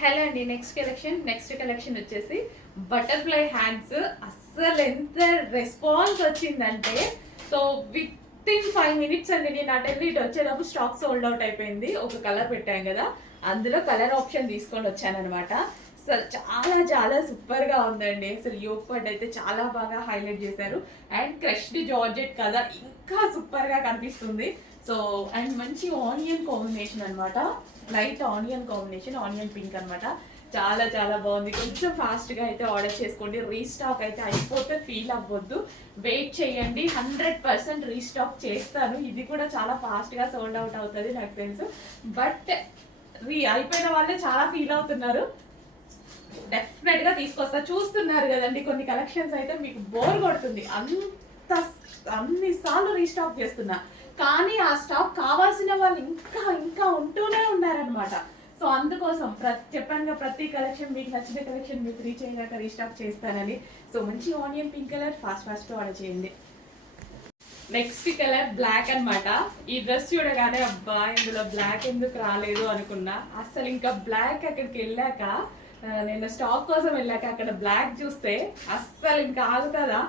Hello అండి. Next collection వచ్చేసి butterfly hands. అస్సలు ఎంత రెస్పాన్స్ వచ్చిందంటే, సో విత్ ఇన్ 5 minutes అండి. నేను అటెండ్ ఇటు వచ్చేటప్పుడు స్టాక్ సోల్డ్ అవుట్ అయిపోయింది. ఒక కలర్ పెట్టాం కదా, అందులో కలర్ ఆప్షన్ తీసుకొని వచ్చానమాట. అసలు చాలా చాలా సూపర్ గా ఉందండి. అసలు యోగ్ పార్ట్ అయితే చాలా బాగా హైలైట్ చేశారు. అండ్ క్రష్డ్ జార్జెట్ కదా, ఇంకా సూపర్ గా కనిపిస్తుంది. సో అండ్ మంచి ఆనియన్ కాంబినేషన్ అనమాట. Light onion combination, onion pink అనమాట. చాలా చాలా బాగుంది. కొంచెం ఫాస్ట్గా అయితే ఆర్డర్ చేసుకోండి. రీస్టాక్ అయితే అయిపోతే ఫీల్ అవ్వద్దు, వెయిట్ చేయండి. 100% రీస్టాక్ చేస్తాను. ఇది కూడా చాలా ఫాస్ట్గా సోల్డ్ అవుట్ అవుతుంది నాకు తెలుసు. బట్ అయిపోయిన వాళ్ళే చాలా ఫీల్ అవుతున్నారు. డెఫినెట్గా తీసుకొస్తా. చూస్తున్నారు కదండి, కొన్ని కలెక్షన్స్ అయితే మీకు బోర్ కొడుతుంది. అన్నిసార్లు రీస్టాక్ చేస్తున్నా, కానీ ఆ స్టాక్ కావాల్సిన వాళ్ళు ఇంకా ఇంకా ఉంటూనే ఉన్నారనమాట. సో అందుకోసం చెప్పాను, ప్రతి కలెక్షన్ మీకు నచ్చిన కలెక్షన్ మీకు రీచ్ అయ్యాక రీస్టాక్ చేస్తానని. సో మంచి ఆనియన్ పింక్ కలర్ ఫాస్ట్గా ఆర్డర్ చేయండి. నెక్స్ట్ కలర్ బ్లాక్ అనమాట. ఈ డ్రెస్ చూడగానే అబ్బా ఇందులో బ్లాక్ ఎందుకు రాలేదు అనుకున్నా. అసలు ఇంకా బ్లాక్ అక్కడికి వెళ్ళాక, నేను స్టాక్ కోసం వెళ్ళాక అక్కడ బ్లాక్ చూస్తే అస్సలు ఇంకా ఆగుతుందా?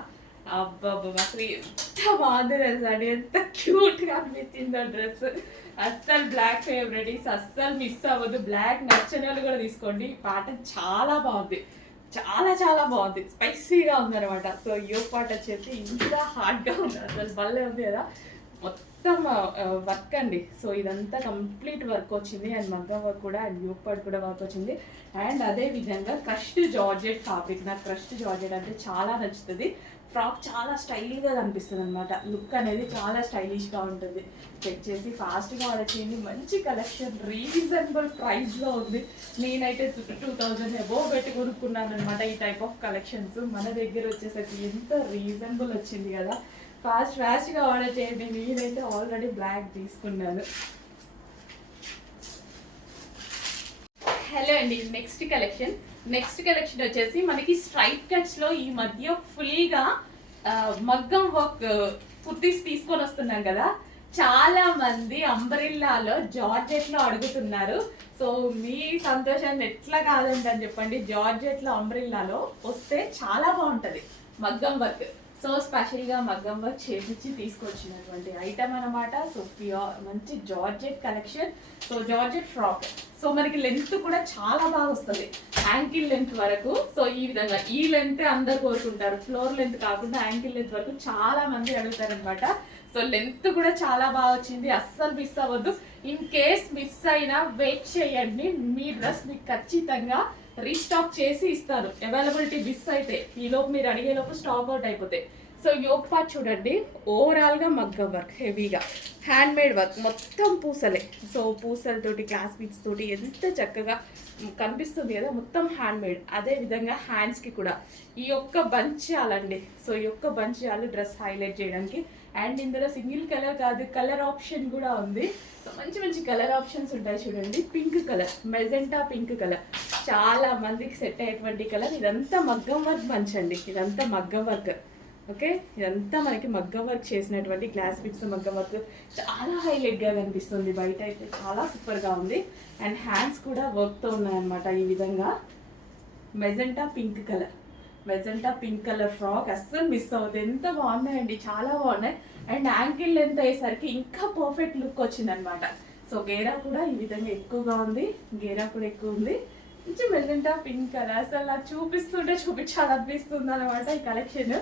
అబ్బబ్బా అసలు ఎంత బాగుంది డ్రెస్ అండి, ఎంత క్యూట్ గా అనిపించిందో డ్రెస్. అస్సలు బ్లాక్ ఫేవరెట్, అస్సలు మిస్ అవ్వదు. బ్లాక్ నచ్చిన వాళ్ళు కూడా తీసుకోండి. పాట చాలా బాగుంది, చాలా చాలా బాగుంది, స్పైసీగా ఉంది అనమాట. సో యోగ్ పాట వచ్చేసి ఇంకా హార్డ్గా ఉంది, అసలు భలే ఉంది కదా. మొత్తం వర్క్ అండి. సో ఇదంతా కంప్లీట్ వర్క్ వచ్చింది. అండ్ మగ్గం వర్క్ కూడా, అండ్ యోగ్ పాట్ కూడా వర్క్ వచ్చింది. అండ్ అదే విధంగా క్రష్డ్ జార్జెట్ ఫ్యాబ్రిక్. నాకు క్రష్డ్ జార్జెట్ అంటే చాలా నచ్చుతుంది. ఫ్రాక్ చాలా స్టైల్గా కనిపిస్తుంది అనమాట. లుక్ అనేది చాలా స్టైలిష్గా ఉంటుంది. చెక్ చేసి ఫాస్ట్గా ఆర్డర్ చేయండి. మంచి కలెక్షన్, రీజనబుల్ ప్రైస్లో ఉంది. నేనైతే 2000 అబోవ్ పెట్టి కొనుక్కున్నాను అనమాట ఈ టైప్ ఆఫ్ కలెక్షన్స్. మన దగ్గర వచ్చేసరికి ఎంత రీజనబుల్ వచ్చింది కదా. ఫాస్ట్గా ఆర్డర్ చేయండి. నేనైతే ఆల్రెడీ బ్లాక్ తీసుకున్నాను. హలో అండి. నెక్స్ట్ కలెక్షన్ వచ్చేసి మనకి స్ట్రైట్ కట్స్ లో ఈ మధ్య ఫుల్ గా మగ్గం వర్క్ కుర్తీస్ తీసుకొని వస్తున్నాం కదా. చాలా మంది అంబ్రిల్లాలో జార్జెట్ లో అడుగుతున్నారు. సో మీ సంతోషాన్ని ఎట్లా కాదంటని చెప్పండి. జార్జెట్ లో అంబ్రిల్లాలో వస్తే చాలా బాగుంటది మగ్గం వర్క్. సో స్పెషల్గా మగ్గం వర్క్ చేపించి తీసుకొచ్చినటువంటి ఐటమ్ అనమాట. సో మంచి georgette collection. So georgette frock. So మనకి లెంత్ కూడా చాలా బాగా వస్తుంది, యాంకిల్ లెంత్ వరకు. సో ఈ విధంగా ఈ లెంత్ అందరు కోరుకుంటారు, ఫ్లోర్ లెంత్ కాకుండా యాంకిల్ లెంత్ వరకు చాలా మంది అడుగుతారు అనమాట. సో లెంత్ కూడా చాలా బాగా వచ్చింది, అస్సలు మిస్ అవ్వద్దు. ఇన్ కేస్ మిస్ అయినా వెయిట్ చేయండి, మీ డ్రెస్ మీకు ఖచ్చితంగా రీస్టాక్ చేసి ఇస్తారు. అవైలబిలిటీ మిస్ అయితే ఈలోపు మీరు అడిగేలోపు స్టాక్ అవుట్ అయిపోతాయి. సో యోగ్ పార్ట్ చూడండి, ఓవరాల్గా మగ్గం వర్క్, హెవీగా హ్యాండ్ మేడ్ వర్క్, మొత్తం పూసలే. సో పూసలతోటి, క్లాస్ బీట్స్ తోటి ఎంత చక్కగా కనిపిస్తుంది కదా, మొత్తం హ్యాండ్ మేడ్. అదే విధంగా హ్యాండ్స్కి కూడా ఈ యొక్క బంచ్ చాలండి. సో ఈ యొక్క బంచ్ చాలు డ్రెస్ హైలైట్ చేయడానికి. అండ్ ఇందులో సింగిల్ కలర్ కాదు, కలర్ ఆప్షన్ కూడా ఉంది. సో మంచి మంచి కలర్ ఆప్షన్స్ ఉంటాయి చూడండి. Pink colour, magenta pink colour, చాలా మందికి సెట్ అయ్యేటువంటి కలర్. ఇదంతా మగ్గం వర్క్ బంచ్ అండి, ఇదంతా మగ్గం వర్క్. ఓకే, ఇదంతా మనకి మగ్గం వర్క్ చేసినటువంటి గ్లాస్ బిట్స్ మగ్గం వర్క్. చాలా హైలైట్గా కనిపిస్తుంది, బయట అయితే చాలా సూపర్గా ఉంది. అండ్ హ్యాండ్స్ కూడా వర్క్తో ఉన్నాయన్నమాట. ఈ విధంగా మెజెంటా పింక్ కలర్ ఫ్రాక్ అస్సలు మిస్ అవుతుంది. ఎంత బాగున్నాయండి, చాలా బాగున్నాయి. అండ్ యాంకిల్ లెంత్ అయ్యేసరికి ఇంకా పర్ఫెక్ట్ లుక్ వచ్చిందనమాట. సో గేరా కూడా ఈ విధంగా ఎక్కువగా ఉంది, మంచి మెజెంటా పింక్ కలర్. అసలు నాకు చూపించాలనిపిస్తుంది అనమాట. ఈ కలెక్షన్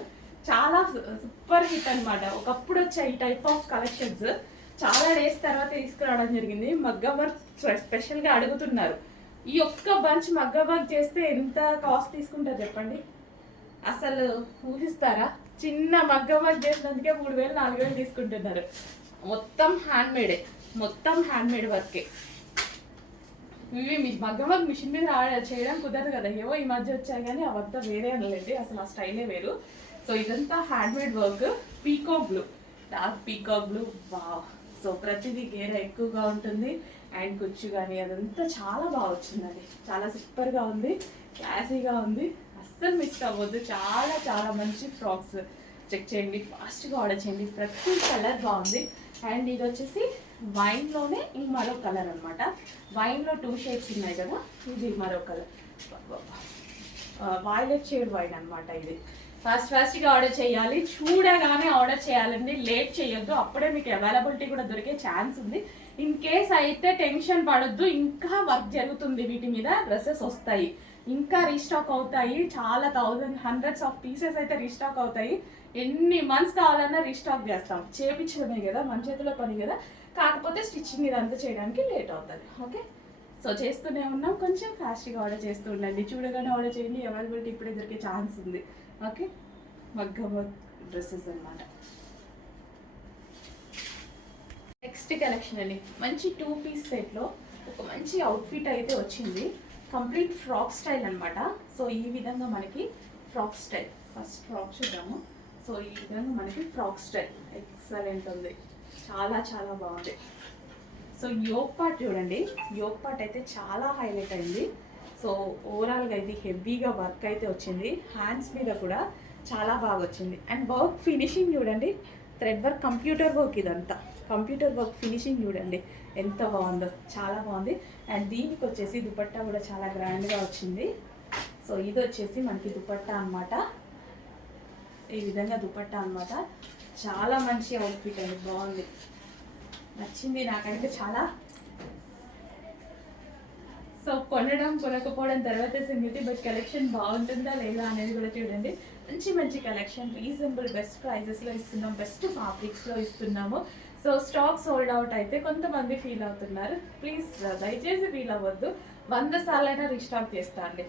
చాలా సూపర్ హిట్ అనమాట. ఒకప్పుడు వచ్చే ఈ టైప్ ఆఫ్ కలెక్షన్స్ చాలా డేస్ తర్వాత తీసుకురావడం జరిగింది. మగ్గం వర్క్ స్పెషల్గా అడుగుతున్నారు. ఈ ఒక్క బంచ్ మగ్గం వర్క్ చేస్తే ఎంత కాస్ట్ తీసుకుంటారు చెప్పండి, అసలు ఊహిస్తారా? చిన్న మగ్గం వర్క్ చేసినందుకే 3000 4000 తీసుకుంటున్నారు. మొత్తం హ్యాండ్ మేడ్ వర్కే. ఇవి మీ మగ్గం వర్క్ మిషన్ మీద చేయడం కుదరదు కదా, ఏవో ఈ మధ్య వచ్చాయి, కానీ అవంతా వేరే అనలేదు, అసలు ఆ స్టైలే వేరు. సో ఇదంతా hand made work. Dark peacock blue, wow. So ప్రతిదీ గేర ఎక్కువగా ఉంటుంది. అండ్ కుచ్చు కానీ అదంతా చాలా బాగా వచ్చిందండి, చాలా సూపర్గా ఉంది, క్లాసీగా ఉంది. అస్సలు మిస్ అవ్వద్దు. చాలా చాలా మంచి ఫ్రాక్స్. చెక్ చేయండి, ఫాస్ట్గా ఆర్డర్ చేయండి. ప్రతి కలర్ బాగుంది. అండ్ ఇది వచ్చేసి వైన్లోనే ఇంక మరో కలర్ అనమాట. వైన్లో 2 షేడ్స్ ఉన్నాయి కదా, ఇది మరో కలర్, వైలెట్ షేడ్ వైన్ అనమాట. ఇది ఫాస్ట్గా ఆర్డర్ చేయాలి, చూడగానే ఆర్డర్ చేయాలండి, లేట్ చేయొద్దు. అప్పుడే మీకు అవైలబిలిటీ కూడా దొరికే ఛాన్స్ ఉంది. ఇన్ కేస్ అయితే టెన్షన్ పడొద్దు, ఇంకా వర్క్ జరుగుతుంది వీటి మీద, డ్రెస్సెస్ వస్తాయి, ఇంకా రీస్టాక్ అవుతాయి. చాలా హండ్రెడ్స్ ఆఫ్ పీసెస్ అయితే రీస్టాక్ అవుతాయి. ఎన్ని మంత్స్ కావాలన్నా రీస్టాక్ చేస్తాం. చేపించడమే కదా, మన చేతిలో పని కదా, కాకపోతే స్టిచ్చింగ్ ఇదంతా చేయడానికి లేట్ అవుతుంది. ఓకే, సో చేస్తూనే ఉన్నాం, కొంచెం ఫాస్ట్గా ఆర్డర్ చేస్తూ ఉండండి. చూడగానే ఆర్డర్ చేయండి, అవైలబిలిటీ ఇప్పుడే దొరికే ఛాన్స్ ఉంది. ఓకే, మగ్గం డ్రెస్సెస్ అనమాట. నెక్స్ట్ కలెక్షన్ అండి, మంచి 2 పీస్ సెట్లో ఒక మంచి అవుట్ఫిట్ అయితే వచ్చింది. కంప్లీట్ ఫ్రాక్ స్టైల్ అనమాట. సో ఈ విధంగా మనకి ఫ్రాక్ స్టైల్, ఫస్ట్ ఫ్రాక్ చూద్దాము. సో ఈ విధంగా మనకి ఫ్రాక్ స్టైల్ ఎక్సలెంట్ ఉంది, చాలా చాలా బాగుంది. సో యోక్ పార్ట్ చూడండి, యోక్ పార్ట్ అయితే చాలా హైలైట్ అయింది. సో ఓవరాల్గా ఇది హెవీగా వర్క్ అయితే వచ్చింది, హ్యాండ్స్ మీద కూడా చాలా బాగా వచ్చింది. అండ్ వర్క్ ఫినిషింగ్ చూడండి, థ్రెడ్ వర్క్, కంప్యూటర్ వర్క్, ఇదంతా కంప్యూటర్ వర్క్ ఫినిషింగ్ చూడండి ఎంత బాగుందో, చాలా బాగుంది. అండ్ దీనికి వచ్చేసి దుపట్టా కూడా చాలా గ్రాండ్గా వచ్చింది. సో ఇది వచ్చేసి మనకి దుపట్టా అనమాట, ఈ విధంగా దుపట్టా అనమాట. చాలా మంచి అవుట్ఫిట్ అండి, బాగుంది, నచ్చింది నాకైతే చాలా. సో కొనకపోవడం తర్వాత సంగతి, బట్ కలెక్షన్ బాగుంటుందా లేదా అనేది కూడా చూడండి. మంచి మంచి కలెక్షన్, రీజనబుల్ బెస్ట్ ప్రైజెస్లో ఇస్తున్నాం, బెస్ట్ ఫ్యాబ్రిక్స్లో ఇస్తున్నాము. సో స్టాక్ సోల్డ్ అవుట్ అయితే కొంతమంది ఫీల్ అవుతున్నారు, ప్లీజ్ దయచేసి ఫీల్ అవ్వద్దు. 100 సార్లైనా రీస్టాక్ చేస్తా అండి,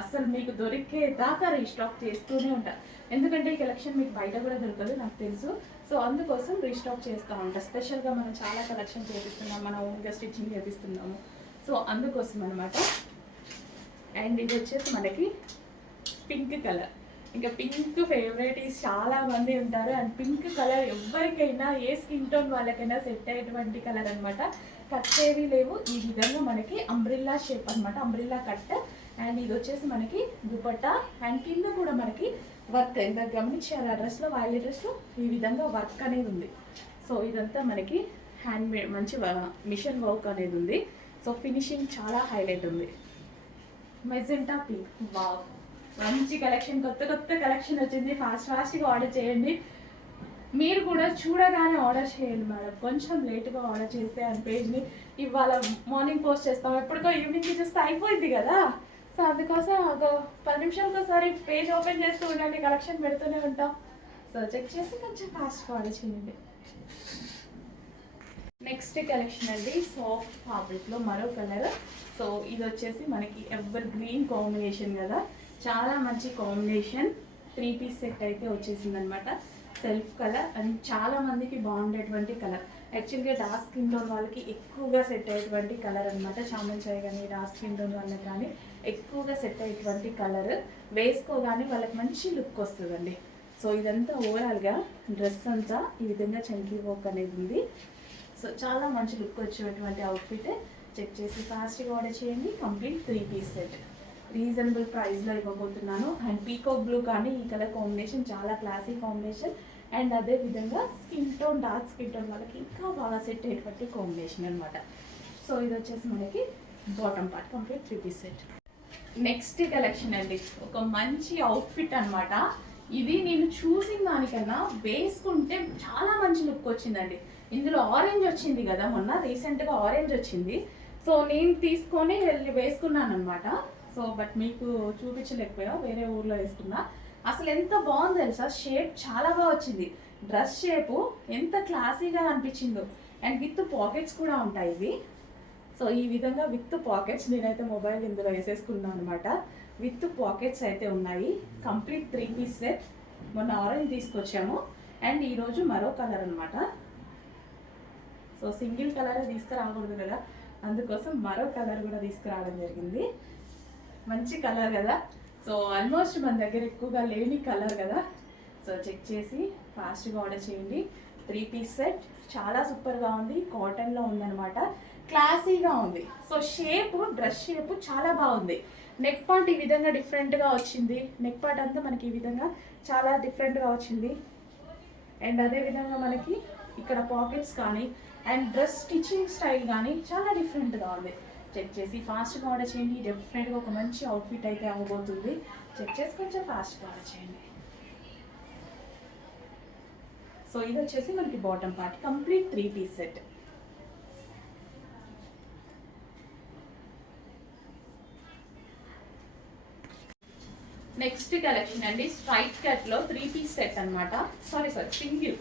అసలు మీకు దొరికే దాకా రీస్టాక్ చేస్తూనే ఉంటా. ఎందుకంటే ఈ కలెక్షన్ మీకు బయట కూడా దొరకదు, నాకు తెలుసు. సో అందుకోసం రీస్టాక్ చేస్తూ ఉంటా. స్పెషల్గా మనం చాలా కలెక్షన్ చేపిస్తున్నాం, మనం ఓన్గా స్టిచ్చింగ్ చేపిస్తున్నాము. సో అందుకోసం అనమాట. అండ్ ఇది వచ్చేసి మనకి పింక్ కలర్, ఇంకా పింక్ ఫేవరెటీస్ చాలా మంది ఉంటారు. అండ్ పింక్ కలర్ ఎవరికైనా, ఏ స్కిన్ టోన్ వాళ్ళకైనా సెట్ అయ్యేటువంటి కలర్ అనమాట. కట్స్ ఏవి లేవు, ఈ విధంగా మనకి అంబ్రిల్లా షేప్ అనమాట, అంబ్రిల్లా కట్. అండ్ ఇది వచ్చేసి మనకి దుపట్టా, అండ్ కింద కూడా మనకి వర్క్, ఇందాక గమనించారు ఆ డ్రెస్లో, వైలెట్ డ్రెస్లో ఈ విధంగా వర్క్ అనేది ఉంది. సో ఇదంతా మనకి హ్యాండ్ మేడ్, మంచి మిషన్ వర్క్ అనేది ఉంది. సో ఫినిషింగ్ చాలా హైలైట్ ఉంది. మెజెంటా పింక్, వావ్, మంచి కలెక్షన్, కొత్త కలెక్షన్ వచ్చింది. ఫాస్ట్గా ఆర్డర్ చేయండి. మీరు కూడా చూడగానే ఆర్డర్ చేయండి మేడం, కొంచెం లేట్గా ఆర్డర్ చేస్తే ఆ పేజ్ని ఇవాళ మార్నింగ్ పోస్ట్ చేస్తాం, ఎప్పటికో ఈవినింగ్ చేస్తే అయిపోయింది కదా. సో అందుకోసం ఒక 10 నిమిషాలకు ఒకసారి పేజ్ ఓపెన్ చేస్తూ ఉండండి, కలెక్షన్ పెడుతూనే ఉంటాం. సో చెక్ చేసి కొంచెం ఫాస్ట్గా ఆర్డర్ చేయండి. నెక్స్ట్ కలెక్షన్ అండి, సాఫ్ట్ ఫ్యాబ్రిక్లో మరో కలర్. సో ఇది వచ్చేసి మనకి ఎవర్ గ్రీన్ కాంబినేషన్ కదా, చాలా మంచి కాంబినేషన్. 3 పీస్ సెట్ అయితే వచ్చేసింది అనమాట, సెల్ఫ్ కలర్. అండ్ చాలా మందికి బాగుండేటువంటి కలర్, యాక్చువల్గా డార్క్ స్కిన్ టోన్ వాళ్ళకి ఎక్కువగా సెట్ అయ్యేటువంటి కలర్ అనమాట. చామన్ చాయ్ కానీ డార్క్ స్కిన్ టోన్ వాళ్ళకి కానీ ఎక్కువగా సెట్ అయ్యేటువంటి కలర్, వేసుకోగానే వాళ్ళకి మంచి లుక్ వస్తుందండి. సో ఇదంతా ఓవరాల్గా డ్రెస్ అంతా ఈ విధంగా చంకీ వర్క్ అనేది ఉంది. సో చాలా మంచి లుక్ వచ్చేటువంటి అవుట్ఫిట్. చెక్ చేసి ఫాస్ట్గా ఆర్డర్ చేయండి. కంప్లీట్ 3 పీస్ సెట్, రీజనబుల్ ప్రైస్లో ఇవ్వబోతున్నాను. అండ్ పీకాక్ బ్లూ కానీ ఈ కలర్ కాంబినేషన్ చాలా క్లాసీ కాంబినేషన్. అండ్ అదే విధంగా skin tone, dark skin tone వాళ్ళకి ఇంకా బాగా సెట్ అయ్యేటువంటి కాంబినేషన్ అనమాట. సో ఇది వచ్చేసి మనకి bottom part, complete 3 piece set. Next collection అండి, ఒక మంచి అవుట్ఫిట్ అనమాట. ఇది నేను చూసిన దానికన్నా వేసుకుంటే చాలా మంచి లుక్ వచ్చిందండి. ఇందులో ఆరెంజ్ వచ్చింది కదా, మొన్న రీసెంట్గా ఆరెంజ్ వచ్చింది. సో నేను తీసుకొని వెళ్ళి వేసుకున్నాను అనమాట. సో బట్ మీకు చూపించలేకపోయా, వేరే ఊర్లో వేసుకున్నా. అసలు ఎంత బాగుంది తెలుసా, షేప్ చాలా బాగా వచ్చింది, డ్రెస్ షేపు ఎంత క్లాసీగా అనిపించిందో. అండ్ విత్ పాకెట్స్ కూడా ఉంటాయి ఇవి. సో ఈ విధంగా విత్ పాకెట్స్, నేనైతే మొబైల్ ఇందులో వేసేసుకున్నాను అనమాట. విత్ పాకెట్స్ అయితే ఉన్నాయి. Complete 3 piece set. మొన్న ఆరెంజ్ తీసుకొచ్చాము, అండ్ ఈరోజు మరో కలర్ అనమాట. సో సింగిల్ కలర్ తీసుకురాకూడదు కదా, అందుకోసం మరో కలర్ కూడా తీసుకురావడం జరిగింది. మంచి కలర్ కదా, సో ఆల్మోస్ట్ మన దగ్గర ఎక్కువగా లేని కలర్ కదా. సో చెక్ చేసి ఫాస్ట్గా ఆర్డర్ చేయండి. 3 పీస్ సెట్ చాలా సూపర్గా ఉంది, కాటన్లో ఉందన్నమాట, క్లాసీగా ఉంది. సో షేప్, డ్రెస్ షేప్ చాలా బాగుంది. నెక్ పార్ట్ ఈ విధంగా డిఫరెంట్గా వచ్చింది, నెక్ పార్ట్ అంతా మనకి ఈ విధంగా చాలా డిఫరెంట్గా వచ్చింది. అండ్ అదే విధంగా మనకి ఇక్కడ పాకెట్స్ కానీ అండ్ డ్రెస్ స్టిచ్చింగ్ స్టైల్ కానీ చాలా డిఫరెంట్గా ఉంది. చెక్ చేసి ఫాస్ట్గా ఆర్డర్ చేయండి. డెఫినెట్గా ఒక మంచి అవుట్ఫిట్ అయితే అవ్వబోతుంది. చెక్ చేసి కొంచెం ఫాస్ట్గా ఆర్డర్ చేయండి. సో ఇది వచ్చేసి మనకి bottom part, complete 3 piece set. Next collection అండి, స్ట్రైట్ కట్ లో 3 పీస్ సెట్ అనమాట. Sorry single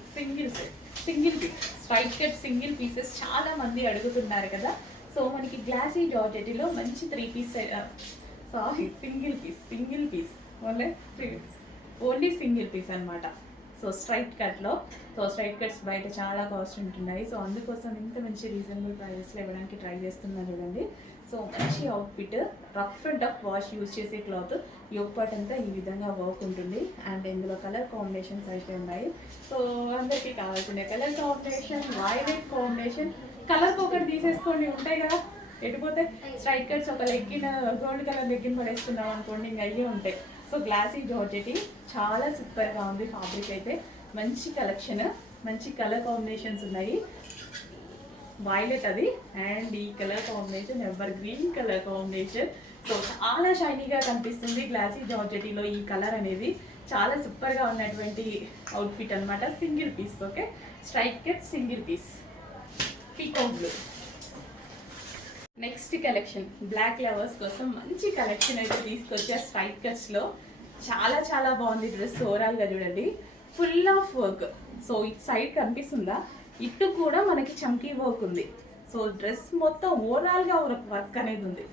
set, single piece straight cut single pieces చాలా మంది అడుగుతున్నారు కదా. సో మనకి గ్లాసీ జార్జెటీలో మంచి 3 piece sari single piece only single piece అనమాట. సో స్ట్రైట్ కట్లో, సో స్ట్రైట్ కట్స్ బయట చాలా కాస్ట్ ఉంటున్నాయి. సో అందుకోసం ఇంత మంచి రీజనబుల్ ప్రైజెస్లో ఇవ్వడానికి ట్రై చేస్తున్నాను చూడండి. సో మంచి outfit, rough and tough wash use చేసే క్లాత్, యోగ్ పార్ట్ అంతా ఈ విధంగా వర్క్ ఉంటుంది. అండ్ ఇందులో కలర్ కాంబినేషన్స్ అయితే ఉన్నాయి. సో అందరికీ కావాల్సిన కలర్ కాంబినేషన్, వైలెట్ కాంబినేషన్, కలర్కి ఒకటి తీసేసుకోండి, ఉంటాయి కదా ఎటుపోతే. స్ట్రైట్ కట్స్ ఒక లెగ్గిన గోల్డ్ కలర్ లెగ్గిన పడేసుకున్నాం అనుకోండి, ఇంకా అయ్యే ఉంటాయి. సో గ్లాసీ జార్జెటీ చాలా సూపర్గా ఉంది. ఫ్యాబ్రిక్ అయితే మంచి కలెక్షన్, మంచి కలర్ కాంబినేషన్స్ ఉన్నాయి. వైలెట్ అది, అండ్ ఈ colour combination ever green colour combination. So చాలా షైనీగా కనిపిస్తుంది గ్లాసీ జార్జెటీలో. ఈ కలర్ అనేది చాలా సూపర్గా ఉన్నటువంటి అవుట్ఫిట్ అనమాట. Single piece, okay, straight cut single piece, peacock blue. Next collection, black lovers కోసం మంచి కలెక్షన్ అయితే తీసుకొచ్చా. స్ట్రైట్ కట్స్లో చాలా చాలా బాగుంది డ్రెస్. ఓవరాల్గా చూడండి, ఫుల్ ఆఫ్ వర్క్. సో ఇటు సైడ్ కనిపిస్తుందా, ఇటు కూడా మనకి చమ్కీ వర్క్ ఉంది. సో డ్రెస్ మొత్తం ఓవరాల్గా వర్క్ అనేది ఉంది.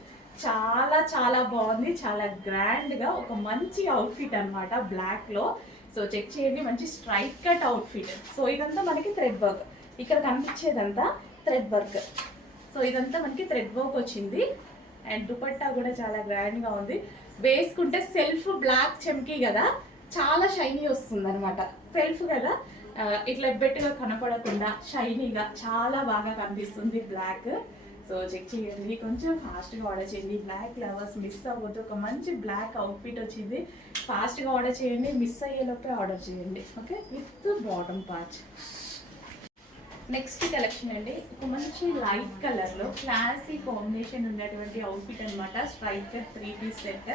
చాలా చాలా బాగుంది, చాలా గ్రాండ్గా ఒక మంచి అవుట్ఫిట్ అనమాట బ్లాక్లో. సో చెక్ చేయండి, మంచి స్ట్రైట్ కట్ అవుట్ఫిట్. సో ఇదంతా మనకి థ్రెడ్ వర్క్, ఇక్కడ కనిపించేదంతా థ్రెడ్ వర్క్. సో ఇదంతా మనకి థ్రెడ్ వర్క్ వచ్చింది. అండ్ దుపట్టా కూడా చాలా గ్రాండ్గా ఉంది. వేసుకుంటే సెల్ఫ్ బ్లాక్ చమ్కీ కదా, చాలా షైనీ వస్తుంది అనమాట. సెల్ఫ్ కదా, ఇట్లా బెట్టుగా కనపడకుండా షైనీగా చాలా బాగా కనిపిస్తుంది బ్లాక్. సో చెక్ చేయండి, కొంచెం ఫాస్ట్గా ఆర్డర్ చేయండి. బ్లాక్ లవర్స్ మిస్ అవ్వద్దు. ఒక మంచి బ్లాక్ అవుట్ఫిట్ వచ్చింది, ఫాస్ట్గా ఆర్డర్ చేయండి. మిస్ అయ్యేలోపే ఆర్డర్ చేయండి, okay, with bottom part. Next collection అండి, ఒక మంచి లైట్ కలర్లో క్లాసీ కాంబినేషన్ ఉన్నటువంటి అవుట్ఫిట్ అనమాట. స్ట్రైట్ కట్ 3 పీస్ సెట్,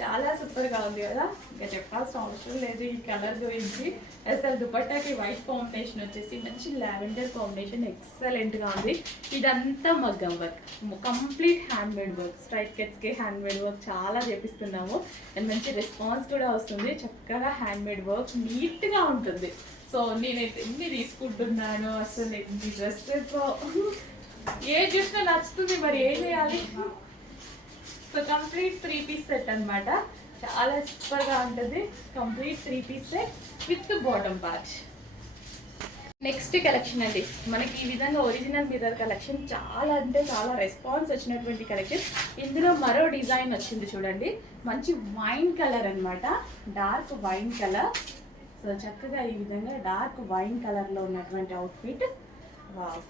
చాలా సూపర్గా ఉంది కదా, ఇంకా చెప్పాల్సిన అవసరం లేదు ఈ కలర్ గురించి. అసలు దుపట్టాకి వైట్ కాంబినేషన్ వచ్చేసి మంచి లావెండర్ కాంబినేషన్, ఎక్సలెంట్గా ఉంది. ఇదంతా మగ్గం వర్క్, కంప్లీట్ హ్యాండ్మేడ్ వర్క్. స్ట్రైట్ కట్స్కి హ్యాండ్మేడ్ వర్క్ చాలా చేపిస్తున్నాము. అండ్ మంచి రెస్పాన్స్ కూడా వస్తుంది. చక్కగా హ్యాండ్మేడ్ వర్క్, నీట్గా ఉంటుంది. సో నేనైతే ఎన్ని తీసుకుంటున్నాను అసలు. ఎన్ని డ్రెస్సెస్ ఏ చూసినా నచ్చుతుంది, మరి ఏం చేయాలి. సో కంప్లీట్ 3 పీస్ సెట్ అనమాట, చాలా సూపర్గా ఉంటుంది. Complete 3 piece set with bottom part. Next collection అండి, మనకి ఈ విధంగా ఒరిజినల్ మిర్రర్ కలెక్షన్ చాలా అంటే చాలా రెస్పాన్స్ వచ్చినటువంటి కలెక్షన్. ఇందులో మరో డిజైన్ వచ్చింది చూడండి, మంచి వైన్ కలర్ అనమాట, డార్క్ వైన్ కలర్. సో చక్కగా ఈ విధంగా డార్క్ వైన్ కలర్లో ఉన్నటువంటి అవుట్ఫిట్. వావ్,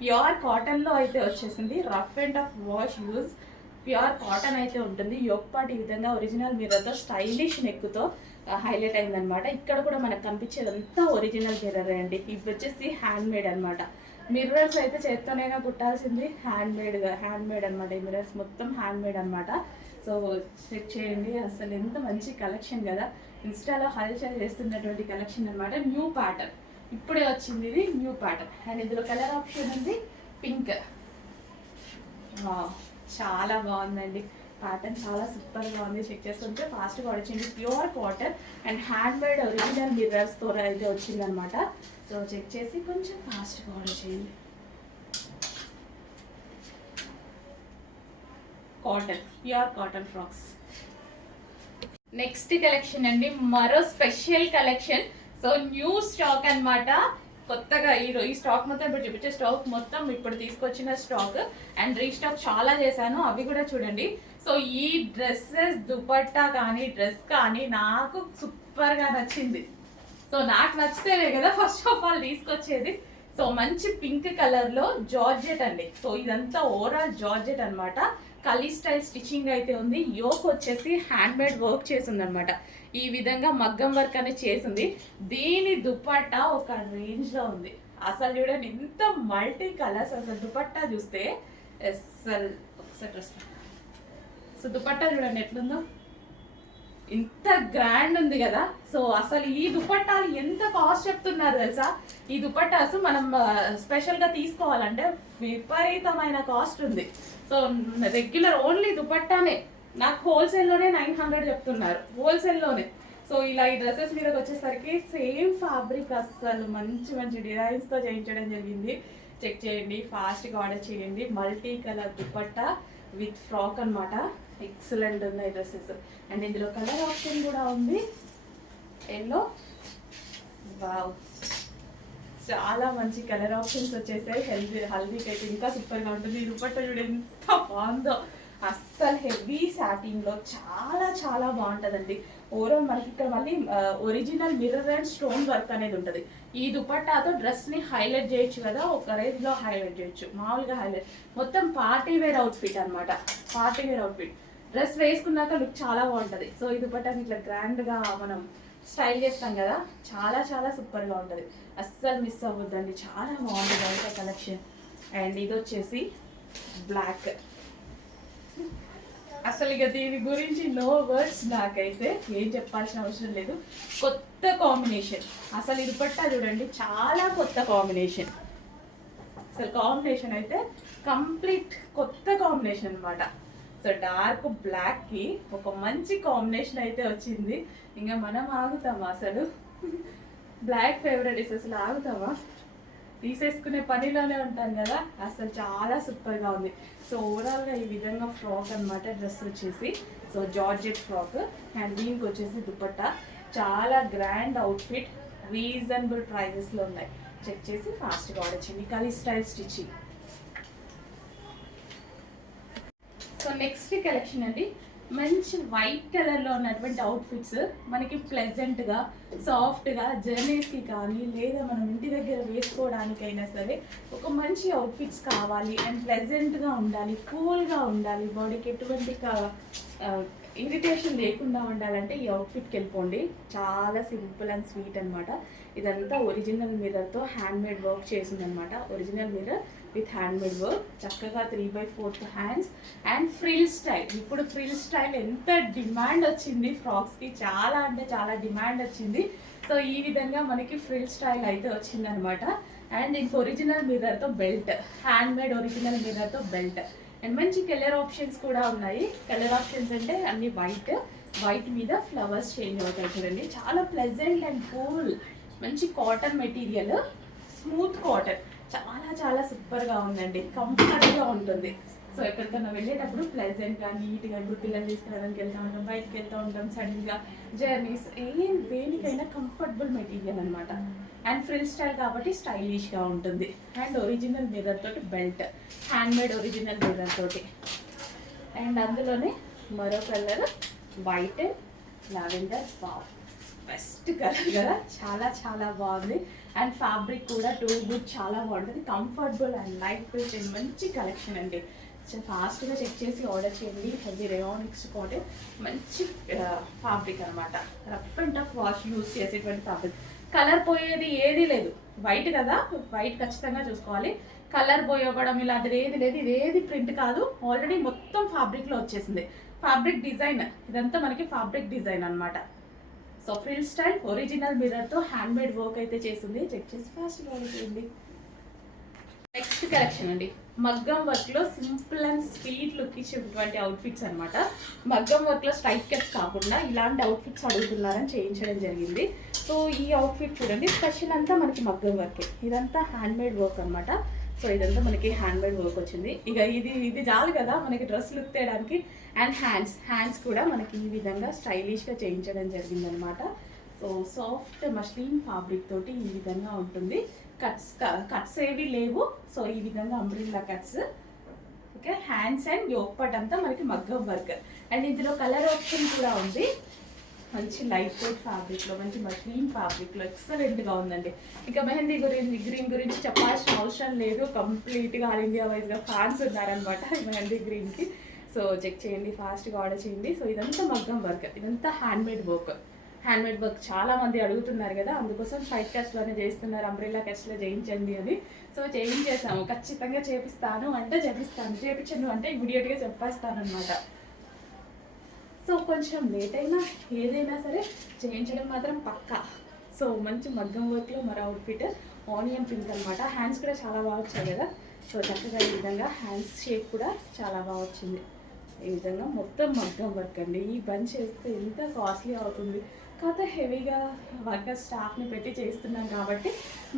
ప్యూర్ కాటన్లో అయితే వచ్చేసింది. Rough and tough wash use, pure cotton అయితే ఉంటుంది. యోగ్ పార్ట్ ఈ విధంగా ఒరిజినల్ మిర్రర్తో స్టైలిష్ నెక్తో హైలైట్ అయిందనమాట. ఇక్కడ కూడా మనకు కనిపించేదంతా ఒరిజినల్ మిర్రర్ అండి. ఇవి వచ్చేసి హ్యాండ్మేడ్ అనమాట. మిర్రర్స్ అయితే చేత్తోనైనా కుట్టాల్సింది, హ్యాండ్మేడ్ అనమాట. ఈ మిర్రర్స్ మొత్తం హ్యాండ్మేడ్ అనమాట. సో చెక్ చేయండి, అసలు ఎంత మంచి కలెక్షన్ కదా. ఇన్స్టాలో హల్చల్ చేస్తున్నటువంటి కలెక్షన్ అనమాట. న్యూ ప్యాటర్న్, ఇప్పుడే వచ్చింది ఇది న్యూ ప్యాటర్న్. అండ్ ఇందులో కలర్ ఆప్షన్ ఉంది పింక్. చాలా బాగుందండి ప్యాటర్న్, చాలా సూపర్గా ఉంది. చెక్ చేసుకుంటే ఫాస్ట్గా వచ్చింది. Pure cotton and handmade original మిర్రర్స్తో అయితే వచ్చిందనమాట. సో చెక్ చేసి కొంచెం ఫాస్ట్గా ఆర్డర్ చేయండి. Cotton, pure cotton frocks. Next collection అండి, మరో special collection. So new stock అనమాట, కొత్తగా ఈ స్టాక్ మొత్తం ఇప్పుడు చూపించే స్టాక్ మొత్తం ఇప్పుడు తీసుకొచ్చిన స్టాక్. అండ్ రీస్టాక్ చాలా చేశాను, అవి కూడా చూడండి. సో ఈ డ్రెస్సెస్ దుపట్టా కానీ డ్రెస్ కానీ నాకు సూపర్గా నచ్చింది. సో నాకు నచ్చితేనే కదా ఫస్ట్ ఆఫ్ ఆల్ తీసుకొచ్చేది. సో మంచి పింక్ కలర్లో జార్జెట్ అండి. సో ఇదంతా ఓవరాల్ జార్జెట్ అనమాట. కలీ స్టైల్ స్టిచ్చింగ్ అయితే ఉంది. యోక్ వచ్చేసి హ్యాండ్ మేడ్ వర్క్ చేసింది అనమాట. ఈ విధంగా మగ్గం వర్క్ అనేది చేసింది. దీని దుపట్టా ఒక రేంజ్ లో ఉంది. అసలు చూడండి ఇంత మల్టీ కలర్స్. అసలు దుపట్టా చూస్తే అసలు ఒకసారి సో దుపట్టా చూడండి ఎట్లుందో, ఇంత గ్రాండ్ ఉంది కదా. సో అసలు ఈ దుపట్టాలు ఎంత కాస్ట్ చెప్తున్నారు తెలుసా? ఈ దుపట్టాస్ మనం స్పెషల్గా తీసుకోవాలంటే విపరీతమైన కాస్ట్ ఉంది. సో రెగ్యులర్ ఓన్లీ దుపట్టానే నాకు హోల్సేల్లోనే 900 చెప్తున్నారు, హోల్సేల్లోనే. సో ఇలా ఈ డ్రెస్సెస్ మీదకి వచ్చేసరికి సేమ్ ఫ్యాబ్రిక్, అసలు మంచి మంచి డిజైన్స్తో చేయించడం జరిగింది. చెక్ చేయండి, ఫాస్ట్గా ఆర్డర్ చేయండి. Multi colour dupatta with frock అనమాట. ఎక్సలెంట్ ఉన్నాయి డ్రెస్సెస్. అండ్ ఇందులో కలర్ ఆప్షన్ కూడా ఉంది, ఎల్లో. వావ్, చాలా మంచి కలర్ ఆప్షన్స్ వచ్చేసాయి. హల్దీకి అయితే ఇంకా సూపర్గా ఉంటుంది. ఈ దుపట్టా చూడండి ఎంత బాగుందో. అస్సలు హెవీ సాటిన్లో చాలా చాలా బాగుంటుందండి. ఓవరాల్ మనకి ఇక్కడ మళ్ళీ original mirror and stone work అనేది ఉంటుంది. ఈ దుపట్టాతో డ్రెస్ని హైలైట్ చేయొచ్చు కదా, ఒక రేంజ్లో హైలైట్ చేయొచ్చు. మామూలుగా హైలైట్ మొత్తం పార్టీ వేర్ అవుట్ఫిట్ అనమాట. పార్టీ వేర్ అవుట్ఫిట్ డ్రెస్ వేసుకున్నాక లుక్ చాలా బాగుంటుంది. సో ఈ దుపట్టాని ఇట్లా గ్రాండ్గా మనం స్టైల్ చేస్తాం కదా, చాలా చాలా సూపర్గా ఉంటుంది. అస్సలు మిస్ అవ్వద్దండి, చాలా బాగుంటుంది అయితే కలెక్షన్. అండ్ ఇది వచ్చేసి బ్లాక్. అసలు ఇక దీని గురించి నో వర్డ్స్, నాకైతే ఏం చెప్పాల్సిన అవసరం లేదు. కొత్త కాంబినేషన్. అసలు ఇది దుపట్టా చూడండి, చాలా కొత్త కాంబినేషన్. అసలు కాంబినేషన్ అయితే కంప్లీట్ కొత్త కాంబినేషన్ అనమాట. సో డార్క్ బ్లాక్కి ఒక మంచి కాంబినేషన్ అయితే వచ్చింది. ఇంకా మనం ఆగుతామా అసలు? బ్లాక్ ఫేవరెట్ అసలు ఆగుతామా? తీసేసుకునే పనిలోనే ఉంటాను కదా. అసలు చాలా సూపర్గా ఉంది. సో ఓవరాల్గా ఈ విధంగా ఫ్రాక్ అనమాట. డ్రెస్ వచ్చేసి సో జార్జెట్ ఫ్రాక్. అండ్ దీనికి వచ్చేసి దుపట్టా. చాలా గ్రాండ్ అవుట్ఫిట్, రీజనబుల్ ప్రైజెస్లో ఉన్నాయి. చెక్ చేసి ఫాస్ట్గా ఆర్డర్ చేయండి. Kali style stitching. So next collection అండి, మంచి వైట్ కలర్లో ఉన్నటువంటి అవుట్ఫిట్స్. మనకి ప్లెజెంట్గా సాఫ్ట్గా జర్నీస్కి కానీ లేదా మనం ఇంటి దగ్గర వేసుకోవడానికైనా సరే ఒక మంచి అవుట్ఫిట్స్ కావాలి. అండ్ ప్లెజెంట్గా ఉండాలి, కూల్గా ఉండాలి, బాడీకి ఎటువంటి ఇరిటేషన్ లేకుండా ఉండాలంటే ఈ అవుట్ఫిట్కి వెళ్ళిపోండి. చాలా సింపుల్ అండ్ స్వీట్ అనమాట. ఇదంతా ఒరిజినల్ మిర్రర్తో హ్యాండ్ మేడ్ వర్క్ చేసిందనమాట. Original mirror with hand made work. చక్కగా 3/4 హ్యాండ్స్ అండ్ ఫ్రిల్ స్టైల్. ఇప్పుడు ఫ్రిల్ స్టైల్ ఎంత డిమాండ్ వచ్చింది ఫ్రాక్స్కి, చాలా అంటే చాలా డిమాండ్ వచ్చింది. సో ఈ విధంగా మనకి ఫ్రిల్ స్టైల్ అయితే వచ్చిందనమాట. అండ్ ఇంక ఒరిజినల్ మిర్రర్తో బెల్ట్, హ్యాండ్ మేడ్ ఒరిజినల్ మిర్రర్తో బెల్ట్. అండ్ మంచి కలర్ ఆప్షన్స్ కూడా ఉన్నాయి. కలర్ ఆప్షన్స్ అంటే అన్ని వైట్ మీద ఫ్లవర్స్ చేంజ్ అవుతాయి చూడండి. చాలా ప్లెజెంట్ అండ్ కూల్, మంచి కాటన్ మెటీరియల్, స్మూత్ కాటన్. చాలా చాలా సూపర్గా ఉందండి, కంఫర్ట్గా ఉంటుంది. సో ఎక్కడికైనా వెళ్ళేటప్పుడు ప్లెజెంట్గా నీట్గా, ఇప్పుడు పిల్లలు తీసుకురావడానికి వెళ్తూ ఉంటాం, బయటకు వెళ్తూ ఉంటాం, సడన్గా జర్నీస్ దేనికైనా కంఫర్టబుల్ మెటీరియల్ అనమాట. అండ్ ఫ్రిల్ స్టైల్ కాబట్టి స్టైలిష్గా ఉంటుంది. అండ్ ఒరిజినల్ మిర్రర్ తోటి belt, hand made original mirror తోటి. అండ్ అందులోనే మరో colour white and lavender. Wow, best colour కదా, చాలా చాలా బాగుంది. అండ్ ఫ్యాబ్రిక్ కూడా టూ గుడ్, చాలా బాగుంటుంది, comfortable and light weight and మంచి కలెక్షన్ అండి. ఫాస్ట్గా చెక్ చేసి ఆర్డర్ చేయండి. హెవీ రేయానిక్స్ కాటన్, మంచి ఫ్యాబ్రిక్ అనమాట. Rough and tough wash use చేసేటువంటి ఫ్యాబ్రిక్. కలర్ పోయేది ఏది లేదు. వైట్ కదా, వైట్ ఖచ్చితంగా చూసుకోవాలి. కలర్ పోయవ్వడం ఇలాంటిది ఏది లేదు. ఇదేది ప్రింట్ కాదు, ఆల్రెడీ మొత్తం ఫ్యాబ్రిక్లో వచ్చేసింది. ఫ్యాబ్రిక్ డిజైన్ ఇదంతా మనకి ఫ్యాబ్రిక్ డిజైన్ అనమాట. సో ఫ్రిల్ స్టైల్ ఒరిజినల్ మిర్రర్తో హ్యాండ్ మేడ్ వర్క్ అయితే చేసింది. చెక్ చేసి ఫాస్ట్గా ఆర్డర్ చేయండి. నెక్స్ట్ కలెక్షన్ అండి, మగ్గం వర్క్లో సింపుల్ అండ్ స్వీట్ లుక్ ఇచ్చేటువంటి అవుట్ఫిట్స్ అనమాట. మగ్గం వర్క్లో స్ట్రైట్ కట్స్ కాకుండా ఇలాంటి అవుట్ఫిట్స్ అడుగుతున్నారని చేయించడం జరిగింది. సో ఈ అవుట్ఫిట్ చూడండి, స్పెషల్ అంతా మనకి మగ్గం వర్కే. ఇదంతా హ్యాండ్ మేడ్ వర్క్ అనమాట. సో ఇదంతా మనకి హ్యాండ్ మేడ్ వర్క్ వచ్చింది. ఇక ఇది చాలు కదా మనకి డ్రెస్ లుక్ తేయడానికి. అండ్ హ్యాండ్స్ కూడా మనకి ఈ విధంగా స్టైలిష్గా చేయించడం జరిగిందనమాట. సో సాఫ్ట్ మస్లిన్ ఫ్యాబ్రిక్ తోటి ఈ విధంగా ఉంటుంది. కట్స్ ఏవి లేవు. సో ఈ విధంగా umbrella cuts. Okay, hands and yoke part అంతా మనకి మగ్గం వర్క్. అండ్ ఇందులో కలర్ ఆప్షన్ కూడా ఉంది. మంచి లైట్ వెయిట్ ఫ్యాబ్రిక్లో, మంచి మస్లిన్ ఫ్యాబ్రిక్లో ఎక్సలెంట్గా ఉందండి. ఇంకా మెహందీ గ్రీన్ గురించి చెప్పాల్సిన అవసరం లేదు. కంప్లీట్గా ఆల్ ఇండియా వైజ్గా ఫ్యాన్స్ ఉన్నారనమాట ఈ మెహందీ గ్రీన్కి. సో చెక్ చేయండి, ఫాస్ట్గా ఆర్డర్ చేయండి. సో ఇదంతా మగ్గం వర్క్, ఇదంతా హ్యాండ్మేడ్ వర్క్ చాలా మంది అడుగుతున్నారు కదా, అందుకోసం 5 కట్స్లోనే చేస్తున్నారు, అంబ్రెల్లా కట్స్లో చేయించండి అని. సో చేయించేసాము, ఖచ్చితంగా చేపిస్తాను అంటే చేపిస్తాను, చేయించను అంటే ఇమీడియట్గా చెప్పేస్తాను అనమాట. సో కొంచెం లేట్ అయినా ఏదైనా సరే చేయించడం మాత్రం పక్కా. సో మంచి మగ్గం వర్క్లో మరో అవుట్ఫిట్ ఆనియన్ పింక్ అనమాట. హ్యాండ్స్ కూడా చాలా బాగా వచ్చాయి కదా. సో చక్కగా ఈ విధంగా హ్యాండ్స్ షేప్ కూడా చాలా బాగా వచ్చింది. ఈ విధంగా మొత్తం మగ్గం వర్క్ అండి. ఈ బంచ్ చేస్తే ఎంత కాస్ట్లీ అవుతుంది, కాకపోతే హెవీగా వర్కర్ స్టాఫ్ని పెట్టి చేస్తున్నాం కాబట్టి,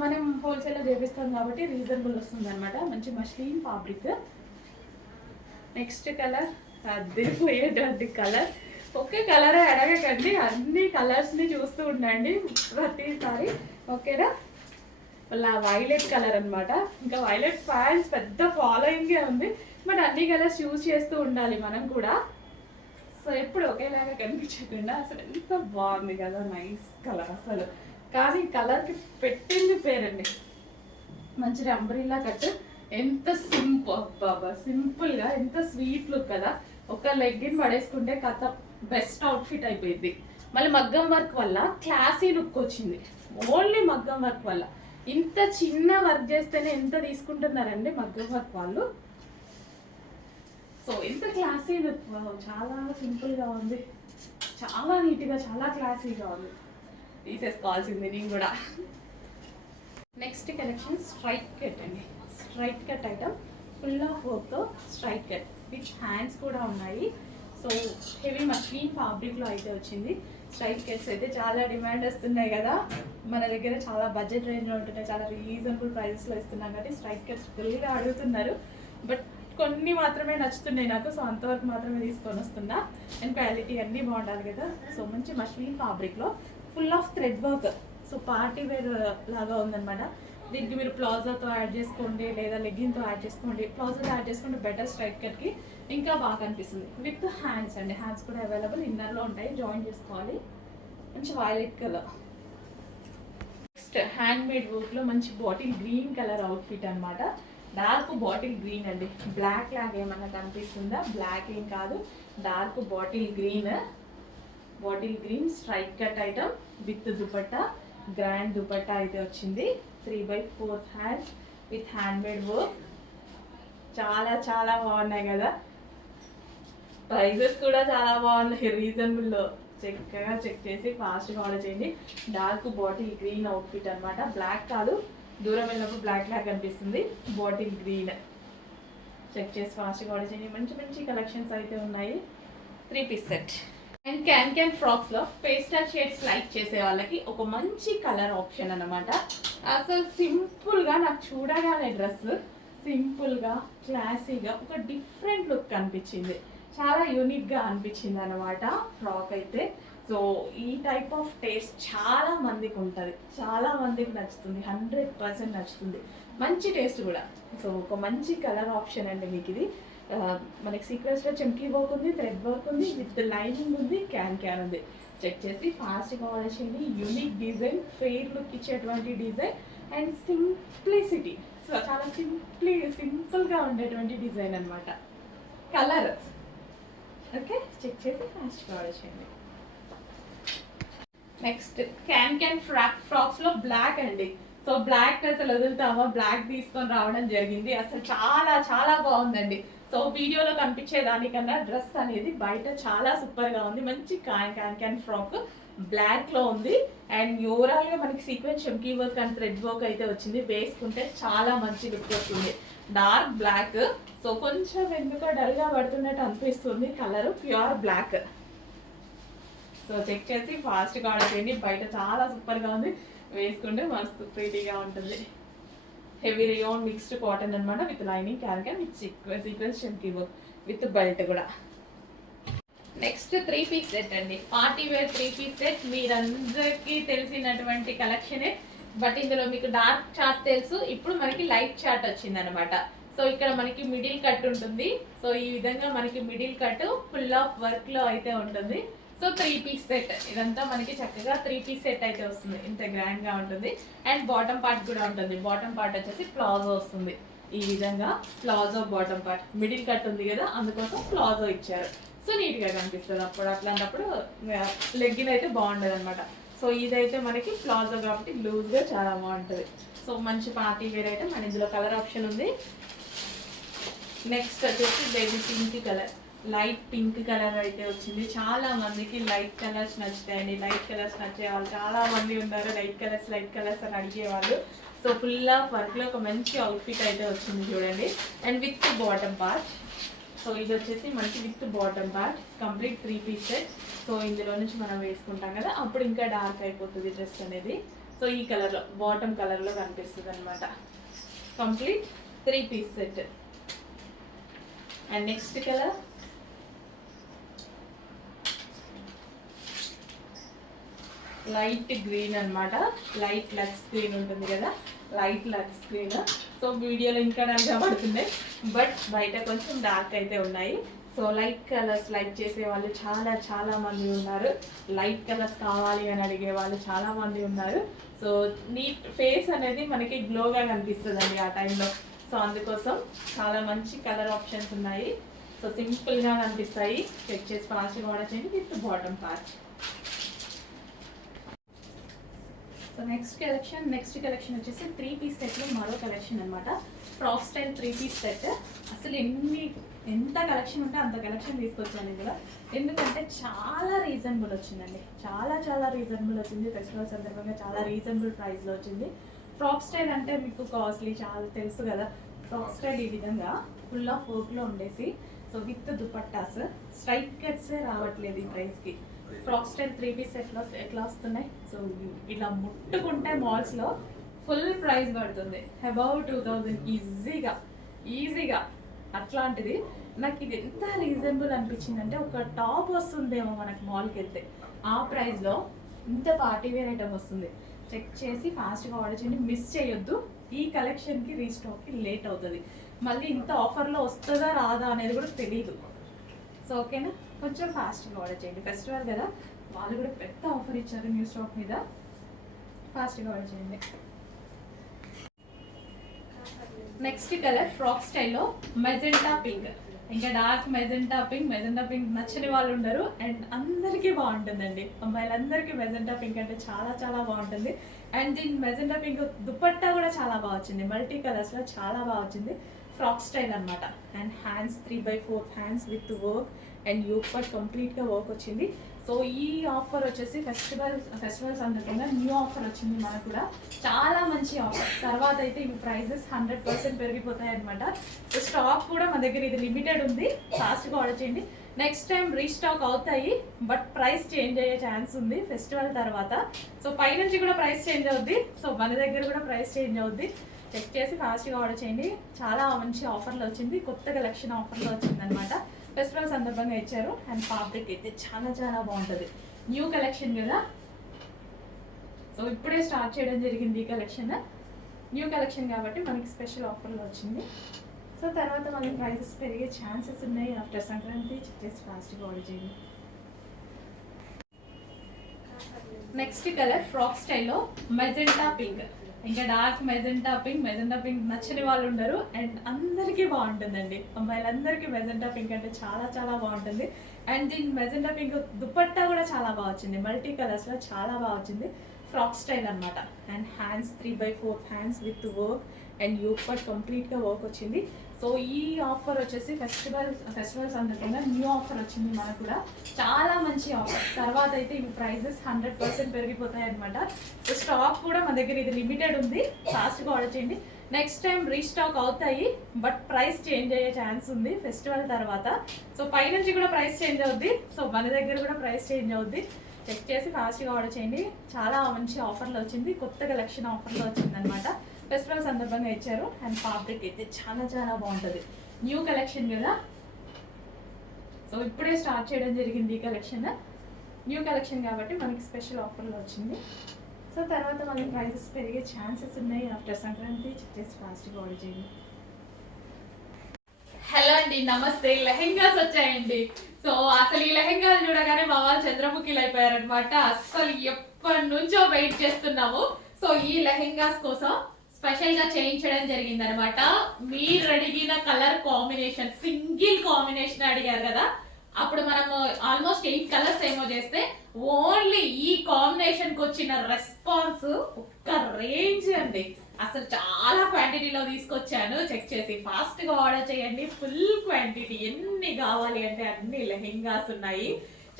మనం హోల్సేల్లో చేపిస్తాం కాబట్టి రీజనబుల్ వస్తుంది అనమాట. మంచి మష్లీన్ ఫ్యాబ్రిక్. నెక్స్ట్ కలర్ అద్దరిపోయేటువంటి కలర్. ఒకే కలరే అడగకండి, అన్ని కలర్స్ని చూస్తూ ఉండండి ప్రతిసారి, ఓకేనా. అలా వైలెట్ కలర్ అనమాట. ఇంకా వైలెట్ ఫ్యాన్స్ పెద్ద ఫాలోయింగే ఉంది, బట్ అన్ని కలర్స్ యూజ్ చేస్తూ ఉండాలి మనం కూడా. సో ఎప్పుడు ఒకేలాగా కనిపించకుండా అసలు ఎంత బాగుంది కదా, నైస్ కలర్ అసలు. కానీ కలర్కి పెట్టింది పేరండి, మంచి అంబ్రెల్లా కట్. ఎంత సింపుల్గా ఎంత స్వీట్ లుక్ కదా. ఒక లెగ్గిన్ పడేసుకుంటే కథ బెస్ట్ అవుట్ఫిట్ అయిపోయింది. మళ్ళీ మగ్గం వర్క్ వల్ల క్లాసీ లుక్ వచ్చింది, ఓన్లీ మగ్గం వర్క్ వల్ల. ఇంత చిన్న వర్క్ చేస్తేనే ఎంత తీసుకుంటున్నారండి మగ్గం వర్క్ వాళ్ళు. సో ఇంత క్లాసీ లుక్, చాలా సింపుల్గా ఉంది, చాలా నీట్గా, చాలా క్లాసీగా ఉంది. తీసేసుకోవాల్సింది నేను కూడా. నెక్స్ట్ కలెక్షన్ స్ట్రైట్ కట్ అండి. Straight cut item, full of వర్క్తో స్ట్రైట్ కట్ విత్ హ్యాండ్స్ కూడా ఉన్నాయి. సో హెవీ మష్లీన్ ఫ్యాబ్రిక్లో అయితే వచ్చింది. స్ట్రైట్ కట్స్ అయితే చాలా డిమాండ్ వస్తున్నాయి కదా, మన దగ్గర చాలా బడ్జెట్ రేంజ్లో ఉంటున్నాయి, చాలా రీజనబుల్ ప్రైజెస్లో ఇస్తున్నాం కాబట్టి స్ట్రైట్ కట్స్ ఫుల్గా అడుగుతున్నారు. బట్ కొన్ని మాత్రమే నచ్చుతున్నాయి నాకు, సో అంతవరకు మాత్రమే తీసుకొని వస్తున్నా. అండ్ క్వాలిటీ అన్నీ బాగుండాలి కదా. సో మంచి మష్లీన్ ఫ్యాబ్రిక్లో full of thread work. So party wear లాగా ఉందన్నమాట. దీనికి మీరు ప్లాజోతో యాడ్ చేసుకోండి, లేదా లెగ్గిన్తో యాడ్ చేసుకోండి. ప్లాజోతో యాడ్ చేసుకుంటే బెటర్ స్ట్రైట్ కట్కి ఇంకా బాగా కనిపిస్తుంది. విత్ హ్యాండ్స్ అండి, హ్యాండ్స్ కూడా అవైలబుల్, ఇన్నర్లో ఉంటాయి, జాయిన్ చేసుకోవాలి. మంచి violet colour. Next hand made వర్క్లో మంచి బాటిల్ గ్రీన్ కలర్ అవుట్ఫిట్ అనమాట. డార్క్ బాటిల్ గ్రీన్ అండి, బ్లాక్ లాగా ఏమన్నా కనిపిస్తుందా? బ్లాక్ ఏం కాదు, dark bottle green straight cut item with dupatta. Grand dupatta అయితే వచ్చింది, 3/4 హ్యాండ్స్ విత్ హ్యాండ్మేడ్ వర్క్. చాలా చాలా బాగున్నాయి కదా, ప్రైజెస్ కూడా చాలా బాగున్నాయి, రీజనబుల్లో. చక్కగా చెక్ చేసి ఫాస్ట్గా ఆర్డర్ చేయండి. డార్క్ బాటిల్ గ్రీన్ అవుట్ఫిట్ అనమాట, బ్లాక్ కాదు, దూరం వెళ్ళినప్పుడు బ్లాక్ లాగా కనిపిస్తుంది. బాటిల్ గ్రీన్ చెక్ చేసి ఫాస్ట్గా ఆర్డర్ చేయండి. మంచి మంచి కలెక్షన్స్ అయితే ఉన్నాయి. 3 పీస్ సెట్. అండ్ క్యాన్ ఫ్రాక్స్లో పేస్టల్ షేడ్స్ లైక్ చేసే వాళ్ళకి ఒక మంచి కలర్ ఆప్షన్ అనమాట. అసలు సింపుల్గా నాకు చూడగానే డ్రెస్ సింపుల్గా క్లాసీగా ఒక డిఫరెంట్ లుక్ అనిపించింది, చాలా యూనిక్గా అనిపించింది అనమాట ఫ్రాక్ అయితే. సో ఈ టైప్ ఆఫ్ టేస్ట్ చాలా మందికి ఉంటుంది, చాలా మందికి నచ్చుతుంది, 100% నచ్చుతుంది, మంచి టేస్ట్ కూడా. సో ఒక మంచి కలర్ ఆప్షన్ అండి మీకు ఇది. మనకి సీక్వెన్స్లో చమ్కీ వర్క్ ఉంది, థ్రెడ్ వర్క్ ఉంది, విత్ లైనింగ్ ఉంది, క్యాన్ ఉంది. చెక్ చేసి ఫాస్ట్గా ఆర్డర్ చేయండి. యూనిక్ డిజైన్, ఫెయిర్ లుక్ ఇచ్చేటువంటి డిజైన్ అండ్ సింప్లిసిటీ. సో చాలా సింపుల్గా ఉండేటువంటి డిజైన్ అనమాట. కలర్ ఓకే, చెక్ చేసి ఫాస్ట్గా ఆర్డర్ చేయండి. నెక్స్ట్ క్యాన్ ఫ్రాక్స్లో బ్లాక్ అండి. సో బ్లాక్ అసలు వదులుతామా, బ్లాక్ తీసుకొని రావడం జరిగింది. అసలు చాలా చాలా బాగుందండి. సో వీడియోలో కనిపించే దానికన్నా డ్రెస్ అనేది బయట చాలా సూపర్గా ఉంది. మంచి క్యాన్ ఫ్రాక్ బ్లాక్లో ఉంది. అండ్ ఓవరాల్గా మనకి సీక్వెన్స్ చమ్కీ వర్క్ అండ్ థ్రెడ్ వర్క్ అయితే వచ్చింది. వేసుకుంటే చాలా మంచి లుక్ వస్తుంది. డార్క్ బ్లాక్, సో కొంచెం ఎందుకో డల్గా పడుతున్నట్టు అనిపిస్తుంది. Colour pure black. So check చేసి ఫాస్ట్గా ఆర్డర్ చేయండి. బయట చాలా సూపర్గా ఉంది, వేసుకుంటే మస్తు ప్రీటీగా ఉంటుంది. హెవీ రియోన్ మిక్స్డ్ కాటన్ అనమాట, with lining can with sequence చమ్కీ వర్క్ విత్ బెల్ట్ కూడా. నెక్స్ట్ 3 పీస్ సెట్ అండి, పార్టీ వేర్ 3 పీస్ సెట్. మీరందరికీ తెలిసినటువంటి కలెక్షనే, బట్ ఇందులో మీకు డార్క్ చార్ట్ తెలుసు, ఇప్పుడు మనకి లైట్ చార్ట్ వచ్చింది అనమాట. సో ఇక్కడ మనకి మిడిల్ కట్ ఉంటుంది. సో ఈ విధంగా మనకి మిడిల్ కట్ ఫుల్ ఆఫ్ వర్క్లో అయితే ఉంటుంది. సో 3 పీస్ సెట్, ఇదంతా మనకి చక్కగా 3 పీస్ సెట్ అయితే వస్తుంది. ఇంత గ్రాండ్గా ఉంటుంది. అండ్ బాటమ్ పార్ట్ కూడా ఉంటుంది. బాటమ్ పార్ట్ వచ్చేసి ప్లాజో వస్తుంది. ఈ విధంగా palazzo bottom part middle cut ఉంది కదా, అందుకోసం ప్లాజో ఇచ్చారు. సో నీట్గా కనిపిస్తుంది. అప్పుడు అట్లాంటప్పుడు లెగ్గిన్ అయితే బాగుండదు అనమాట. సో ఇదైతే మనకి ప్లాజో కాబట్టి లూజ్గా చాలా బాగుంటుంది. సో మంచి పార్టీ వేర్ అయితే మన ఇందులో కలర్ ఆప్షన్ ఉంది. నెక్స్ట్ వచ్చేసి baby pink colour, light pink colour అయితే వచ్చింది. చాలా మందికి లైట్ కలర్స్ నచ్చుతాయండి. లైట్ కలర్స్ నచ్చే వాళ్ళు చాలా మంది ఉన్నారు. లైట్ కలర్స్ అని అడిగేవాళ్ళు. సో ఫుల్ ఆఫ్ వర్క్లో ఒక మంచి అవుట్ఫిట్ అయితే వచ్చింది చూడండి. And with bottom part. So ఇది వచ్చేసి మనకి with bottom part complete 3 piece set. So ఇందులో నుంచి మనం వేసుకుంటాం కదా, అప్పుడు ఇంకా డార్క్ అయిపోతుంది డ్రెస్ అనేది. సో ఈ కలర్లో బాటమ్ కలర్లో కనిపిస్తుంది అనమాట. Complete 3 piece set. And next colour light green అనమాట. లైట్ లక్స్ గ్రీన్ ఉంటుంది కదా, లైట్ లక్స్ గ్రీన్. సో వీడియోలో ఇంకా డార్క్గా పడుతుంది, బట్ బయట కొంచెం డార్క్ అయితే ఉన్నాయి. సో లైట్ కలర్స్ లైక్ చేసే వాళ్ళు చాలా మంది ఉన్నారు. లైట్ కలర్స్ కావాలి అని అడిగే వాళ్ళు చాలా మంది ఉన్నారు. సో నీట్ ఫేస్ అనేది మనకి గ్లోగా కనిపిస్తుంది అండి ఆ టైంలో. సో అందుకోసం చాలా మంచి కలర్ ఆప్షన్స్ ఉన్నాయి. సో సింపుల్గా కనిపిస్తాయి. చెక్ చేసి ఫాస్ట్గా ఆర్డర్ చేయండి with bottom part. So next collection వచ్చేసి 3 పీస్ సెట్లో మరో కలెక్షన్ అనమాట. Frock style 3 piece set. అసలు ఎంత కలెక్షన్ ఉంటే అంత కలెక్షన్ తీసుకొచ్చాను ఇందులో. ఎందుకంటే చాలా రీజనబుల్ వచ్చిందండి. చాలా రీజనబుల్ వచ్చింది. ఫెస్టివల్ సందర్భంగా చాలా రీజనబుల్ ప్రైస్లో వచ్చింది. ఫ్రాక్ స్టైల్ అంటే మీకు కాస్ట్లీ చాలా తెలుసు కదా. ఫ్రాక్ స్టైల్ ఈ విధంగా ఫుల్ ఆఫ్ వర్క్లో ఉండేసి, సో విత్ దుపట్టాస్, స్ట్రైట్ కట్సే రావట్లేదు ఈ ప్రైస్కి. ఫ్రాక్ స్టైల్ 3 పీస్ ఎట్లా వస్తున్నాయి. సో ఇలా ముట్టుకుంటే మాల్స్లో ఫుల్ ప్రైస్ పడుతుంది, అబౌవ్ 2000 ఈజీగా. అట్లాంటిది నాకు ఇది ఎంత రీజనబుల్ అనిపించింది అంటే, ఒక టాప్ వస్తుందేమో మనకి మాల్కి వెళ్తే ఆ ప్రైస్లో ఇంత పార్టీ వేర్ ఐటమ్ వస్తుంది. చెక్ చేసి ఫాస్ట్గా ఆర్డర్ చేయండి, మిస్ చేయొద్దు. ఈ కలెక్షన్కి రీస్టాక్కి లేట్ అవుతుంది. మళ్ళీ ఇంత ఆఫర్లో వస్తుందా రాదా అనేది కూడా తెలియదు. సో ఓకేనా, కొంచెం ఫాస్ట్గా ఆర్డర్ చేయండి. ఫెస్టివల్ కదా, వాళ్ళు కూడా పెద్ద ఆఫర్ ఇచ్చారు న్యూ స్టాక్ మీద. ఫాస్ట్గా ఆర్డర్ చేయండి. నెక్స్ట్ కలర్ ఫ్రాక్ స్టైల్లో మెజెంటా పింక్. ఇంకా డార్క్ మెజెంటా పింక్ నచ్చని వాళ్ళు ఉండరు. అండ్ అందరికీ బాగుంటుందండి. అమ్మాయిలందరికీ మెజెంటా పింక్ అంటే చాలా బాగుంటుంది. అండ్ దీని మెజెంటా పింక్ దుపట్టా కూడా చాలా బాగా వచ్చింది. మల్టీ కలర్స్లో చాలా బాగా వచ్చింది. ఫ్రాక్ స్టైల్ అనమాట. And hands 3/4 hands with work and యూక్ part కంప్లీట్గా వర్క్ వచ్చింది. సో ఈ ఆఫర్ వచ్చేసి ఫెస్టివల్స్ సందర్భంగా న్యూ ఆఫర్ వచ్చింది మనకు కూడా. చాలా మంచి ఆఫర్. తర్వాత అయితే ఇవి ప్రైజెస్ 100% పెరిగిపోతాయి అనమాట. సో స్టాక్ కూడా మన దగ్గర ఇది లిమిటెడ్ ఉంది. ఫాస్ట్గా ఆర్డర్ చేయండి. నెక్స్ట్ టైం రీస్టాక్ అవుతాయి, బట్ ప్రైస్ చేంజ్ అయ్యే ఛాన్స్ ఉంది ఫెస్టివల్ తర్వాత. సో పైనుంచి కూడా ప్రైస్ చేంజ్ అవుద్ది. సో మన దగ్గర కూడా ప్రైస్ చేంజ్ అవుద్ది. చెక్ చేసి ఫాస్ట్గా ఆర్డర్ చేయండి. చాలా మంచి ఆఫర్లో వచ్చింది. కొత్త కలెక్షన్ ఆఫర్లో వచ్చింది అనమాట. ఫెస్టివల్ సందర్భంగా ఇచ్చారు. అండ్ ఫ్యాబ్రిక్ అయితే చాలా బాగుంటుంది. న్యూ కలెక్షన్ కదా, సో ఇప్పుడే స్టార్ట్ చేయడం జరిగింది ఈ కలెక్షన్. న్యూ కలెక్షన్ కాబట్టి మనకి స్పెషల్ ఆఫర్లో వచ్చింది. సో తర్వాత మనకి ప్రైసెస్ పెరిగే ఛాన్సెస్ ఉన్నాయి ఆఫ్టర్ సంక్రాంతి. చెక్ చేసి ఫాస్ట్గా ఆర్డర్ చేయండి. నెక్స్ట్ కలర్ ఫ్రాక్ స్టైల్లో మెజెంటా పింక్. ఇంకా డార్క్ మెజెంటా పింక్ నచ్చని వాళ్ళు ఉండరు. అండ్ అందరికీ బాగుంటుందండి. అమ్మాయిలందరికీ మెజెంటా పింక్ అంటే చాలా బాగుంటుంది. అండ్ దీని మెజెంటా పింక్ దుపట్టా కూడా చాలా బాగా వచ్చింది. మల్టీ కలర్స్లో చాలా బాగా వచ్చింది. ఫ్రాక్ స్టైల్ అనమాట. And hands 3/4 hands with work and యూక్ part కంప్లీట్గా వర్క్ వచ్చింది. సో ఈ ఆఫర్ వచ్చేసి ఫెస్టివల్ సందర్భంగా న్యూ ఆఫర్ వచ్చింది మనకు కూడా. చాలా మంచి ఆఫర్. తర్వాత అయితే ఇవి ప్రైజెస్ 100% పెరిగిపోతాయి అనమాట. సో స్టాక్ కూడా మన దగ్గర ఇది లిమిటెడ్ ఉంది. ఫాస్ట్గా ఆర్డర్ చేయండి. నెక్స్ట్ టైం రీస్టాక్ అవుతాయి, బట్ ప్రైస్ చేంజ్ అయ్యే ఛాన్స్ ఉంది ఫెస్టివల్ తర్వాత. సో పైనుంచి కూడా ప్రైస్ చేంజ్ అవుద్ది. సో మన దగ్గర కూడా ప్రైస్ చేంజ్ అవుద్ది. చెక్ చేసి ఫాస్ట్గా ఆర్డర్ చేయండి. చాలా మంచి ఆఫర్లో వచ్చింది. కొత్త కలెక్షన్ ఆఫర్లో వచ్చింది అనమాట. ఫెస్టివల్ సందర్భంగా ఇచ్చారు. అండ్ ఫ్యాబ్రిక్ అయితే చాలా బాగుంటుంది. న్యూ కలెక్షన్ కదా, సో ఇప్పుడే స్టార్ట్ చేయడం జరిగింది ఈ కలెక్షన్. న్యూ కలెక్షన్ కాబట్టి మనకి స్పెషల్ ఆఫర్లో వచ్చింది. సో తర్వాత మనకి ప్రైసెస్ పెరిగే ఛాన్సెస్ ఉన్నాయి ఆఫ్టర్ సంక్రాంతి. చెక్ చేసి ఫాస్ట్గా ఆర్డర్ చేయండి. హలో అండి, నమస్తే. లెహెంగాస్ వచ్చాయండి. సో అసలు ఈ లెహెంగాలు చూడగానే మా వాళ్ళు చంద్రముఖిలు అయిపోయారనమాట. అసలు ఎప్పటి నుంచో వెయిట్ చేస్తున్నాము. సో ఈ లెహెంగాస్ కోసం స్పెషల్ గా చేయించడం జరిగింది అనమాట. మీరు అడిగిన కలర్ కాంబినేషన్ సింగిల్ కాంబినేషన్ అడిగారు కదా, అప్పుడు మనం ఆల్మోస్ట్ 8 కలర్స్ ఏమో చేస్తే ఓన్లీ ఈ కాంబినేషన్ కి వచ్చిన రెస్పాన్స్ ఒక్క రేంజ్ అండి. అసలు చాలా క్వాంటిటీలో తీసుకొచ్చాను. చెక్ చేసి ఫాస్ట్ గా ఆర్డర్ చేయండి. ఫుల్ క్వాంటిటీ ఎన్ని కావాలి అంటే అన్ని లెహెంగాస్ ఉన్నాయి.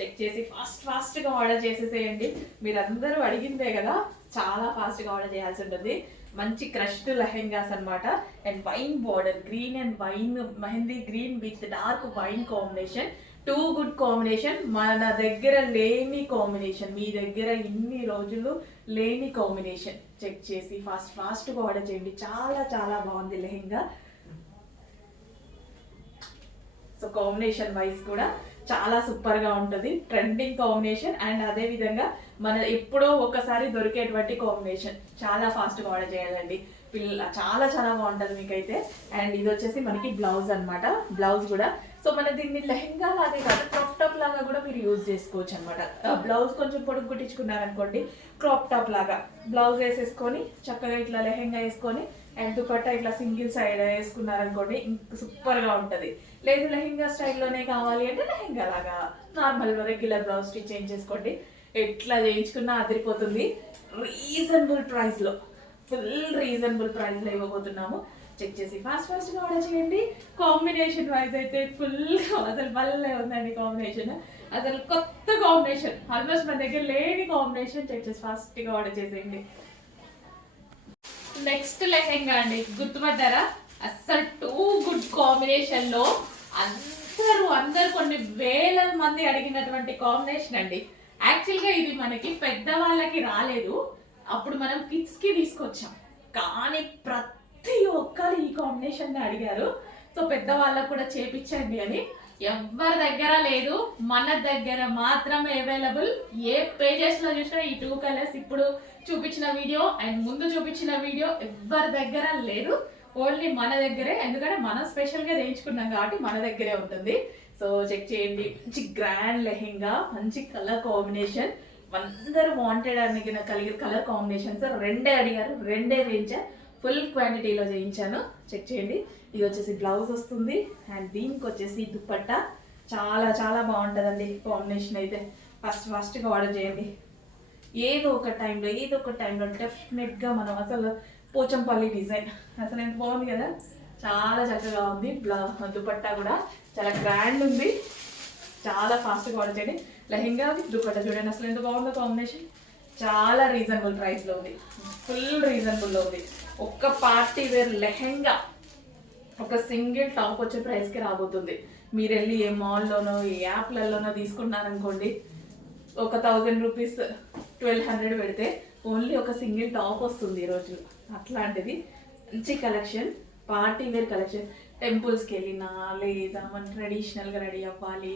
చెక్ చేసి ఫాస్ట్ గా ఆర్డర్ చేసేసేయండి. మీరందరూ అడిగిందే కదా, చాలా ఫాస్ట్ గా ఆర్డర్ చేయాల్సి ఉంటుంది. మంచి క్రష్డ్ లెహెంగాస్ అన్నమాట. And wine border, green and wine, mehndi green with dark wine combination. Too good combination. మన దగ్గర లేని కాంబినేషన్, మీ దగ్గర ఇన్ని రోజులు లేని కాంబినేషన్. చెక్ చేసి ఫాస్ట్ గా ఆర్డర్ చేయండి. చాలా చాలా బాగుంది లెహెంగా. సో కాంబినేషన్ వైజ్ కూడా చాలా సూపర్ గా ఉంటుంది. ట్రెండింగ్ కాంబినేషన్ అండ్ అదే విధంగా మన ఎప్పుడో ఒకసారి దొరికేటువంటి కాంబినేషన్. చాలా ఫాస్ట్ గా ఆర్డర్ చేయాలండి. చాలా చాలా బాగుంటుంది మీకైతే. అండ్ ఇది వచ్చేసి మనకి బ్లౌజ్ అన్నమాట. బ్లౌజ్ కూడా సో మన దీన్ని లెహెంగా లాగే కాదు, క్రాప్ టాప్ లాగా కూడా మీరు యూజ్ చేసుకోవచ్చు అనమాట. బ్లౌజ్ కొంచెం పొడుగు కుట్టించుకున్నారనుకోండి, క్రాప్ టాప్ లాగా బ్లౌజ్ వేసేసుకొని చక్కగా ఇట్లా లెహెంగా వేసుకొని అండ్ దుపట్టా ఇట్లా సింగిల్ సైడ్ వేసుకున్నారనుకోండి, ఇంక సూపర్ గా ఉంటది. లేదు లెహెంగా స్టైల్లోనే కావాలి అంటే లెహెంగా లాగా నార్మల్ రెగ్యులర్ బ్లౌజ్ స్టిచ్ చేయించేసుకోండి. ఎట్లా చేయించుకున్నా అదిరిపోతుంది. రీజనబుల్ ప్రైస్ లో, ఫుల్ రీజనబుల్ ప్రైస్ లో ఇవ్వబోతున్నాము. చెక్ చేసి ఫాస్ట్ గా ఆర్డర్ చేయండి. కాంబినేషన్ వైజ్ అయితే ఫుల్ అసలు భలే ఉందండి కాంబినేషన్. అసలు కొత్త కాంబినేషన్, ఆల్మోస్ట్ మన దగ్గర లేని కాంబినేషన్. చెక్ చేసి ఫాస్ట్ గా ఆర్డర్ చేసేయండి. నెక్స్ట్ లెహెంగా అండి, గుర్తుపడ్డారా? అస్సలు టూ గుడ్ కాంబినేషన్ లో అందరూ కొన్ని వేల మంది అడిగినటువంటి కాంబినేషన్ అండి. యాక్చువల్ గా ఇది మనకి పెద్దవాళ్ళకి రాలేదు, అప్పుడు మనం కిడ్స్ కి తీసుకొచ్చాం. కానీ ప్రతి ఒక్కరు ఈ కాంబినేషన్ అడిగారు. సో పెద్దవాళ్ళకు కూడా చేపించండి అని. ఎవరి దగ్గర లేదు, మన దగ్గర మాత్రమే అవైలబుల్. ఏ పేజెస్ లో చూసినా ఈ 2 కలర్స్ ఇప్పుడు చూపించిన వీడియో అండ్ ముందు చూపించిన వీడియో ఎవరి దగ్గర లేదు, ఓన్లీ మన దగ్గరే. ఎందుకంటే మనం స్పెషల్ గా చేయించుకున్నాం కాబట్టి మన దగ్గరే ఉంటుంది. సో చెక్ చేయండి. మంచి గ్రాండ్ లెహెంగా, మంచి కలర్ కాంబినేషన్. అందరూ వాంటెడ్ అడిగిన కలిగిన కలర్ కాంబినేషన్స్ రెండే అడిగారు, రెండే చేయించాను. ఫుల్ క్వాంటిటీలో చేయించాను. చెక్ చేయండి. ఇది వచ్చేసి బ్లౌజ్ వస్తుంది అండ్ దీనికి వచ్చేసి దుపట్టా. చాలా చాలా బాగుంటుందండి కాంబినేషన్ అయితే. ఫాస్ట్గా ఆర్డర్ చేయండి. ఏదో ఒక టైంలో డెఫినెట్గా మనం అసలు పోచంపల్లి డిజైన్ అసలు ఎంత బాగుంది కదా, చాలా చక్కగా ఉంది. దుపట్టా కూడా చాలా గ్రాండ్ ఉంది. చాలా ఫాస్ట్గా ఆర్డర్ చేయండి. లెహెంగా దుపట్టా చూడండి అసలు ఎంత బాగుందో కాంబినేషన్. చాలా రీజనబుల్ ప్రైస్లో ఉంది, ఫుల్ రీజనబుల్లో ఉంది. ఒక్క పార్టీ వేర్ లెహెంగా ఒక సింగిల్ టాప్ వచ్చే ప్రైస్కి రాబోతుంది. మీరు వెళ్ళి ఏ మాల్లోనో ఏ యాప్లలోనో తీసుకున్నారనుకోండి, ఒక 1000 రూపీస్ 1200 పెడితే ఓన్లీ ఒక సింగిల్ టాప్ వస్తుంది ఈరోజు. అట్లాంటిది మంచి కలెక్షన్, పార్టీ వేర్ కలెక్షన్. టెంపుల్స్కి వెళ్ళినా లేదా మన ట్రెడిషనల్గా రెడీ అవ్వాలి,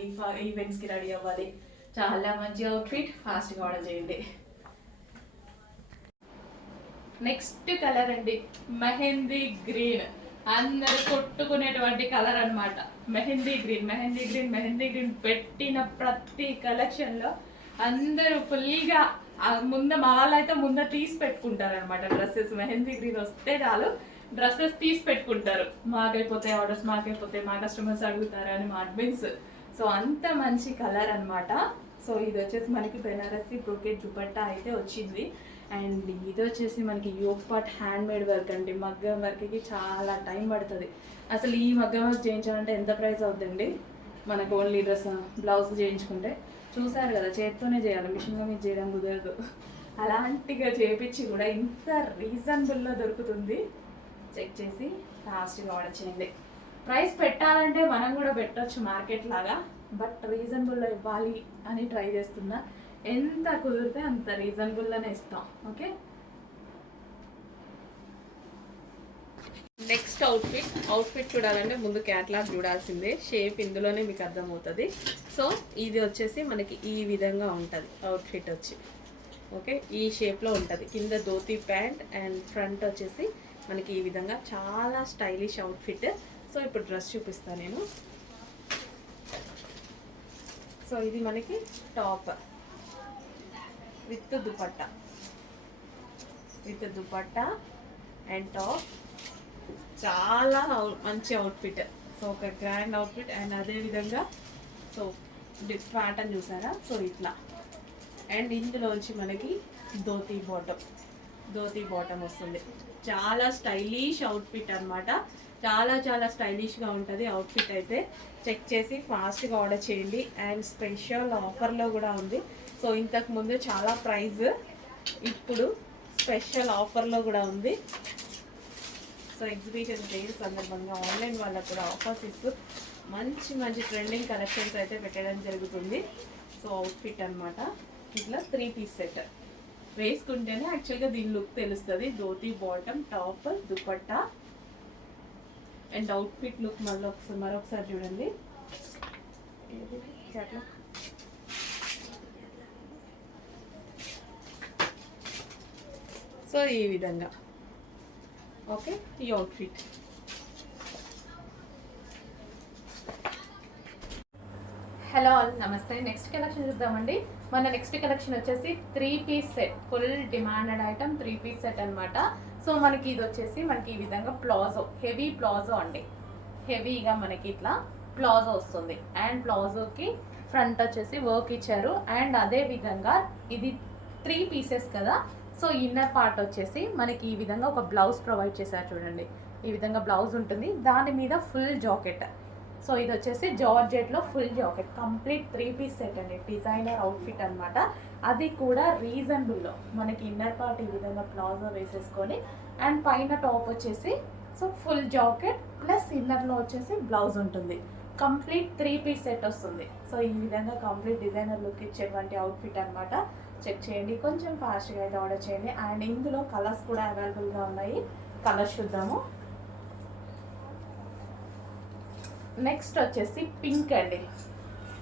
ఈవెంట్స్కి రెడీ అవ్వాలి, చాలా మంచి అవుట్ఫిట్. ఫాస్ట్గా ఆర్డర్ చేయండి. నెక్స్ట్ కలర్ అండి, మెహందీ గ్రీన్. అందరు కొట్టుకునేటువంటి కలర్ అనమాట. మెహందీ గ్రీన్ పెట్టిన ప్రతి కలెక్షన్ లో అందరూ ఫుల్గా మా వాళ్ళైతే ముందు తీసి పెట్టుకుంటారు అనమాట డ్రెస్సెస్. మెహందీ గ్రీన్ వస్తే చాలు డ్రెస్సెస్ తీసి పెట్టుకుంటారు. మాకైపోతే ఆర్డర్స్, మాకైపోతే మా కస్టమర్స్ అడుగుతారు అని మా అడ్మిన్స్. సో అంత మంచి కలర్ అనమాట. సో ఇది వచ్చేసి మనకి బెనారసి బ్రోకెట్ దుపట్టా అయితే వచ్చింది. అండ్ ఇది వచ్చేసి మనకి yoke part hand made work అండి. మగ్గం వర్క్కి చాలా టైం పడుతుంది. అసలు ఈ మగ్గం వర్క్ చేయించాలంటే ఎంత ప్రైస్ అవుతుందండి? మనకు ఓన్లీ డ్రెస్ బ్లౌజ్ చేయించుకుంటే చూసారు కదా, చేత్తోనే చేయాలి, మిషన్గా మీరు చేయడం కుదరదు. అలాంటిగా చేయించి కూడా ఇంత రీజనబుల్లో దొరుకుతుంది. చెక్ చేసి ఫాస్ట్గా ఆర్డర్ చేయండి. ప్రైస్ పెట్టాలంటే మనం కూడా పెట్టవచ్చు మార్కెట్ లాగా, బట్ రీజనబుల్లో ఇవ్వాలి అని ట్రై చేస్తున్నా. ఎంత కుదిరితే అంత రీజనబుల్లోనే ఇస్తాం. ఓకే, నెక్స్ట్ అవుట్ఫిట్ చూడాలంటే ముందు క్యాట్లాగ్ చూడాల్సిందే. షేప్ ఇందులోనే మీకు అర్థమవుతుంది. సో ఇది వచ్చేసి మనకి ఈ విధంగా ఉంటుంది అవుట్ఫిట్ వచ్చి. ఓకే, ఈ షేప్లో ఉంటుంది. కింద ధోతి ప్యాంట్ అండ్ ఫ్రంట్ వచ్చేసి మనకి ఈ విధంగా చాలా స్టైలిష్ అవుట్ఫిట్. సో ఇప్పుడు డ్రెస్ చూపిస్తాను నేను. సో ఇది మనకి top with dupatta and top. చాలా మంచి అవుట్ఫిట్. సో ఒక గ్రాండ్ అవుట్ఫిట్. అండ్ అదేవిధంగా సో ప్యాటర్న్ చూసారా, సో ఇట్లా. అండ్ ఇందులోంచి మనకి ధోతీ బాటమ్ వస్తుంది. చాలా స్టైలిష్ అవుట్ఫిట్ అనమాట. చాలా చాలా స్టైలిష్గా ఉంటుంది అవుట్ఫిట్ అయితే. చెక్ చేసి ఫాస్ట్గా ఆర్డర్ చేయండి. అండ్ స్పెషల్ ఆఫర్లో కూడా ఉంది. సో ఇంతకు ముందు చాలా ప్రైస్, ఇప్పుడు స్పెషల్ ఆఫర్లో కూడా ఉంది. సో ఎగ్జిబిషన్ సేల్ సందర్భంగా ఆన్లైన్ వాళ్ళకు కూడా ఆఫర్స్ ఇస్తూ మంచి మంచి ట్రెండింగ్ కలెక్షన్స్ అయితే పెట్టడం జరుగుతుంది. సో అవుట్ఫిట్ అనమాట. ఇట్లా 3 పీస్ సెట్ వేసుకుంటేనే యాక్చువల్గా దీని లుక్ తెలుస్తుంది. Dhoti bottom, top, dupatta and outfit look మరొకసారి చూడండి. సో ఈ విధంగా ఓకే ఈ అవుట్ఫిట్. హలో ఆల్, నమస్తే. నెక్స్ట్ కలెక్షన్ చూద్దామండి. మన నెక్స్ట్ కలెక్షన్ వచ్చేసి 3 piece set. Full demanded item 3 piece set అనమాట. సో మనకి ఇది వచ్చేసి మనకి ఈ విధంగా ప్లాజో, హెవీ ప్లాజో అండి. హెవీగా మనకి ఇట్లా ప్లాజో వస్తుంది. అండ్ ప్లాజోకి ఫ్రంట్ వచ్చేసి వర్క్ ఇచ్చారు. అండ్ అదే విధంగా ఇది 3 పీసెస్ కదా. సో ఇన్నర్ పార్ట్ వచ్చేసి మనకి ఈ విధంగా ఒక బ్లౌజ్ ప్రొవైడ్ చేశారు. చూడండి, ఈ విధంగా బ్లౌజ్ ఉంటుంది. దాని మీద ఫుల్ జాకెట్. సో ఇది వచ్చేసి జార్జెట్లో full jacket. Complete 3 piece set అండి. డిజైనర్ అవుట్ఫిట్ అనమాట. అది కూడా రీజనబుల్లో మనకి ఇన్నర్ పార్ట్ ఈ విధంగా ప్లాజో వేసేసుకొని అండ్ పైన టాప్ వచ్చేసి సో ఫుల్ జాకెట్ ప్లస్ ఇన్నర్లో వచ్చేసి బ్లౌజ్ ఉంటుంది. కంప్లీట్ 3 పీస్ సెట్ వస్తుంది. సో ఈ విధంగా కంప్లీట్ డిజైనర్ లుక్ ఇచ్చేటువంటి అవుట్ఫిట్ అనమాట. చెక్ చేయండి, కొంచెం ఫాస్ట్గా అయితే ఆర్డర్ చేయండి. అండ్ ఇందులో కలర్స్ కూడా అవైలబుల్గా ఉన్నాయి. కలర్స్ చూద్దాము. నెక్స్ట్ వచ్చేసి పింక్ అండి.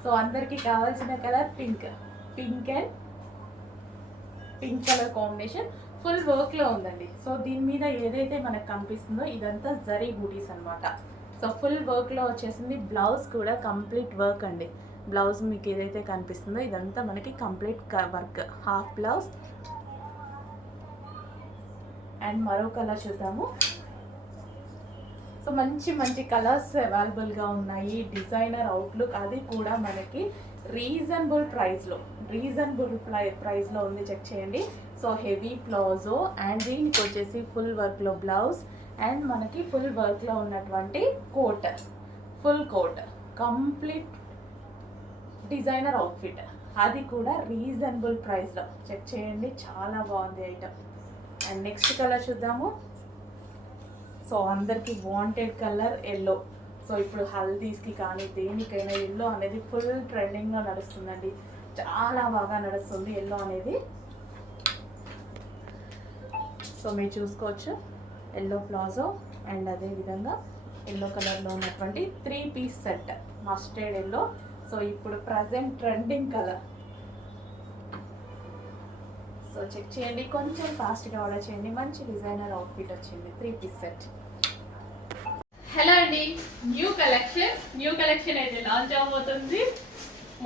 సో అందరికీ కావాల్సిన colour pink. Pink and pink colour combination full వర్క్లో ఉందండి. సో దీని మీద ఏదైతే మనకు కనిపిస్తుందో ఇదంతా జరీ బూటీస్ అనమాట. సో ఫుల్ వర్క్లో వచ్చేసింది. బ్లౌజ్ కూడా కంప్లీట్ వర్క్ అండి. బ్లౌజ్ మీకు ఏదైతే కనిపిస్తుందో ఇదంతా మనకి complete work. Half blouse. And మరో కలర్ చూద్దాము. సో మంచి మంచి కలర్స్ అవైలబుల్గా ఉన్నాయి. డిజైనర్ అవుట్లుక్, అది కూడా మనకి రీజనబుల్ ప్రైస్లో ఉంది. చెక్ చేయండి. సో హెవీ ప్లాజో అండ్ దీనికి వచ్చేసి ఫుల్ వర్క్లో బ్లౌజ్ అండ్ మనకి ఫుల్ వర్క్లో ఉన్నటువంటి coat, full coat, complete designer outfit. అది కూడా రీజనబుల్ ప్రైస్లో. చెక్ చేయండి, చాలా బాగుంది ఐటమ్. అండ్ నెక్స్ట్ కలర్ చూద్దాము. సో అందరికి వాంటెడ్ కలర్ ఎల్లో. సో ఇప్పుడు హల్దీస్కి కానీ దేనికైనా ఎల్లో అనేది ఫుల్ ట్రెండింగ్గా నడుస్తుందండి. చాలా బాగా నడుస్తుంది ఎల్లో అనేది. సో మీరు చూసుకోవచ్చు ఎల్లో ప్లాజో అండ్ అదేవిధంగా ఎల్లో కలర్లో ఉన్నటువంటి 3 piece set mustard yellow. So ఇప్పుడు present trending colour. So check చేయండి, కొంచెం ఫాస్ట్గా ఆర్డర్ చేయండి. మంచి డిజైనర్ అవుట్ఫిట్ వచ్చింది 3 పీస్ సెట్. హలో అండి, న్యూ కలెక్షన్ అయితే లాంచ్ అవబోతుంది.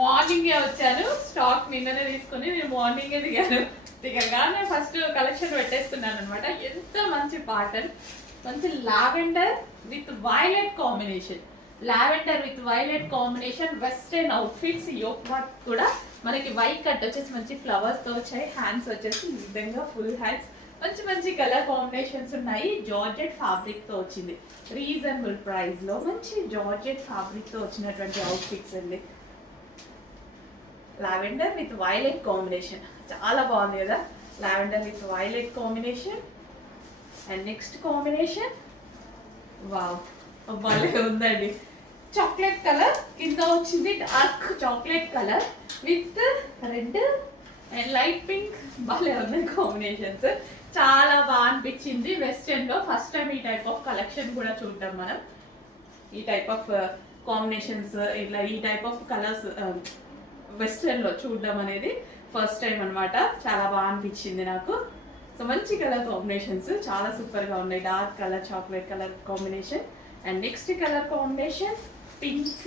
మార్నింగే వచ్చాను. స్టాక్ నిన్ననే తీసుకొని నేను మార్నింగే దిగగానే ఫస్ట్ కలెక్షన్ పెట్టేస్తున్నాను అనమాట. ఎంత మంచి ప్యాటర్న్, మంచి lavender with violet combination western outfits. Yoke part కూడా మనకి వైట్ కట్ వచ్చేసి మంచి ఫ్లవర్స్తో వచ్చాయి. హ్యాండ్స్ వచ్చేసి ఈ విధంగా ఫుల్ హ్యాండ్స్. మంచి మంచి కలర్ కాంబినేషన్స్ ఉన్నాయి. జార్జెట్ ఫ్యాబ్రిక్తో వచ్చింది. రీజనబుల్ ప్రైస్లో మంచి జార్జెట్ ఫ్యాబ్రిక్తో వచ్చినటువంటి అవుట్ఫిట్స్ అండి. లావెండర్ విత్ వైలెట్ కాంబినేషన్ చాలా బాగుంది కదా. Lavender with violet combination. And next combination wow, భలే ఉందండి. చాక్లెట్ కలర్ కింద వచ్చింది, dark chocolate colour with red and light pink. భలే ఉన్నాయి కాంబినేషన్స్. చాలా బాగా అనిపించింది. వెస్టర్న్లో ఫస్ట్ టైం ఈ టైప్ ఆఫ్ కలెక్షన్ కూడా చూద్దాం మనం. ఈ టైప్ ఆఫ్ కాంబినేషన్స్, ఇట్లా ఈ టైప్ ఆఫ్ కలర్స్ వెస్టర్న్లో చూడడం అనేది ఫస్ట్ టైం అనమాట. చాలా బాగా అనిపించింది నాకు. సో మంచి కలర్ కాంబినేషన్స్ చాలా సూపర్గా ఉన్నాయి. Dark colour, chocolate colour combination. And next colour combination pink.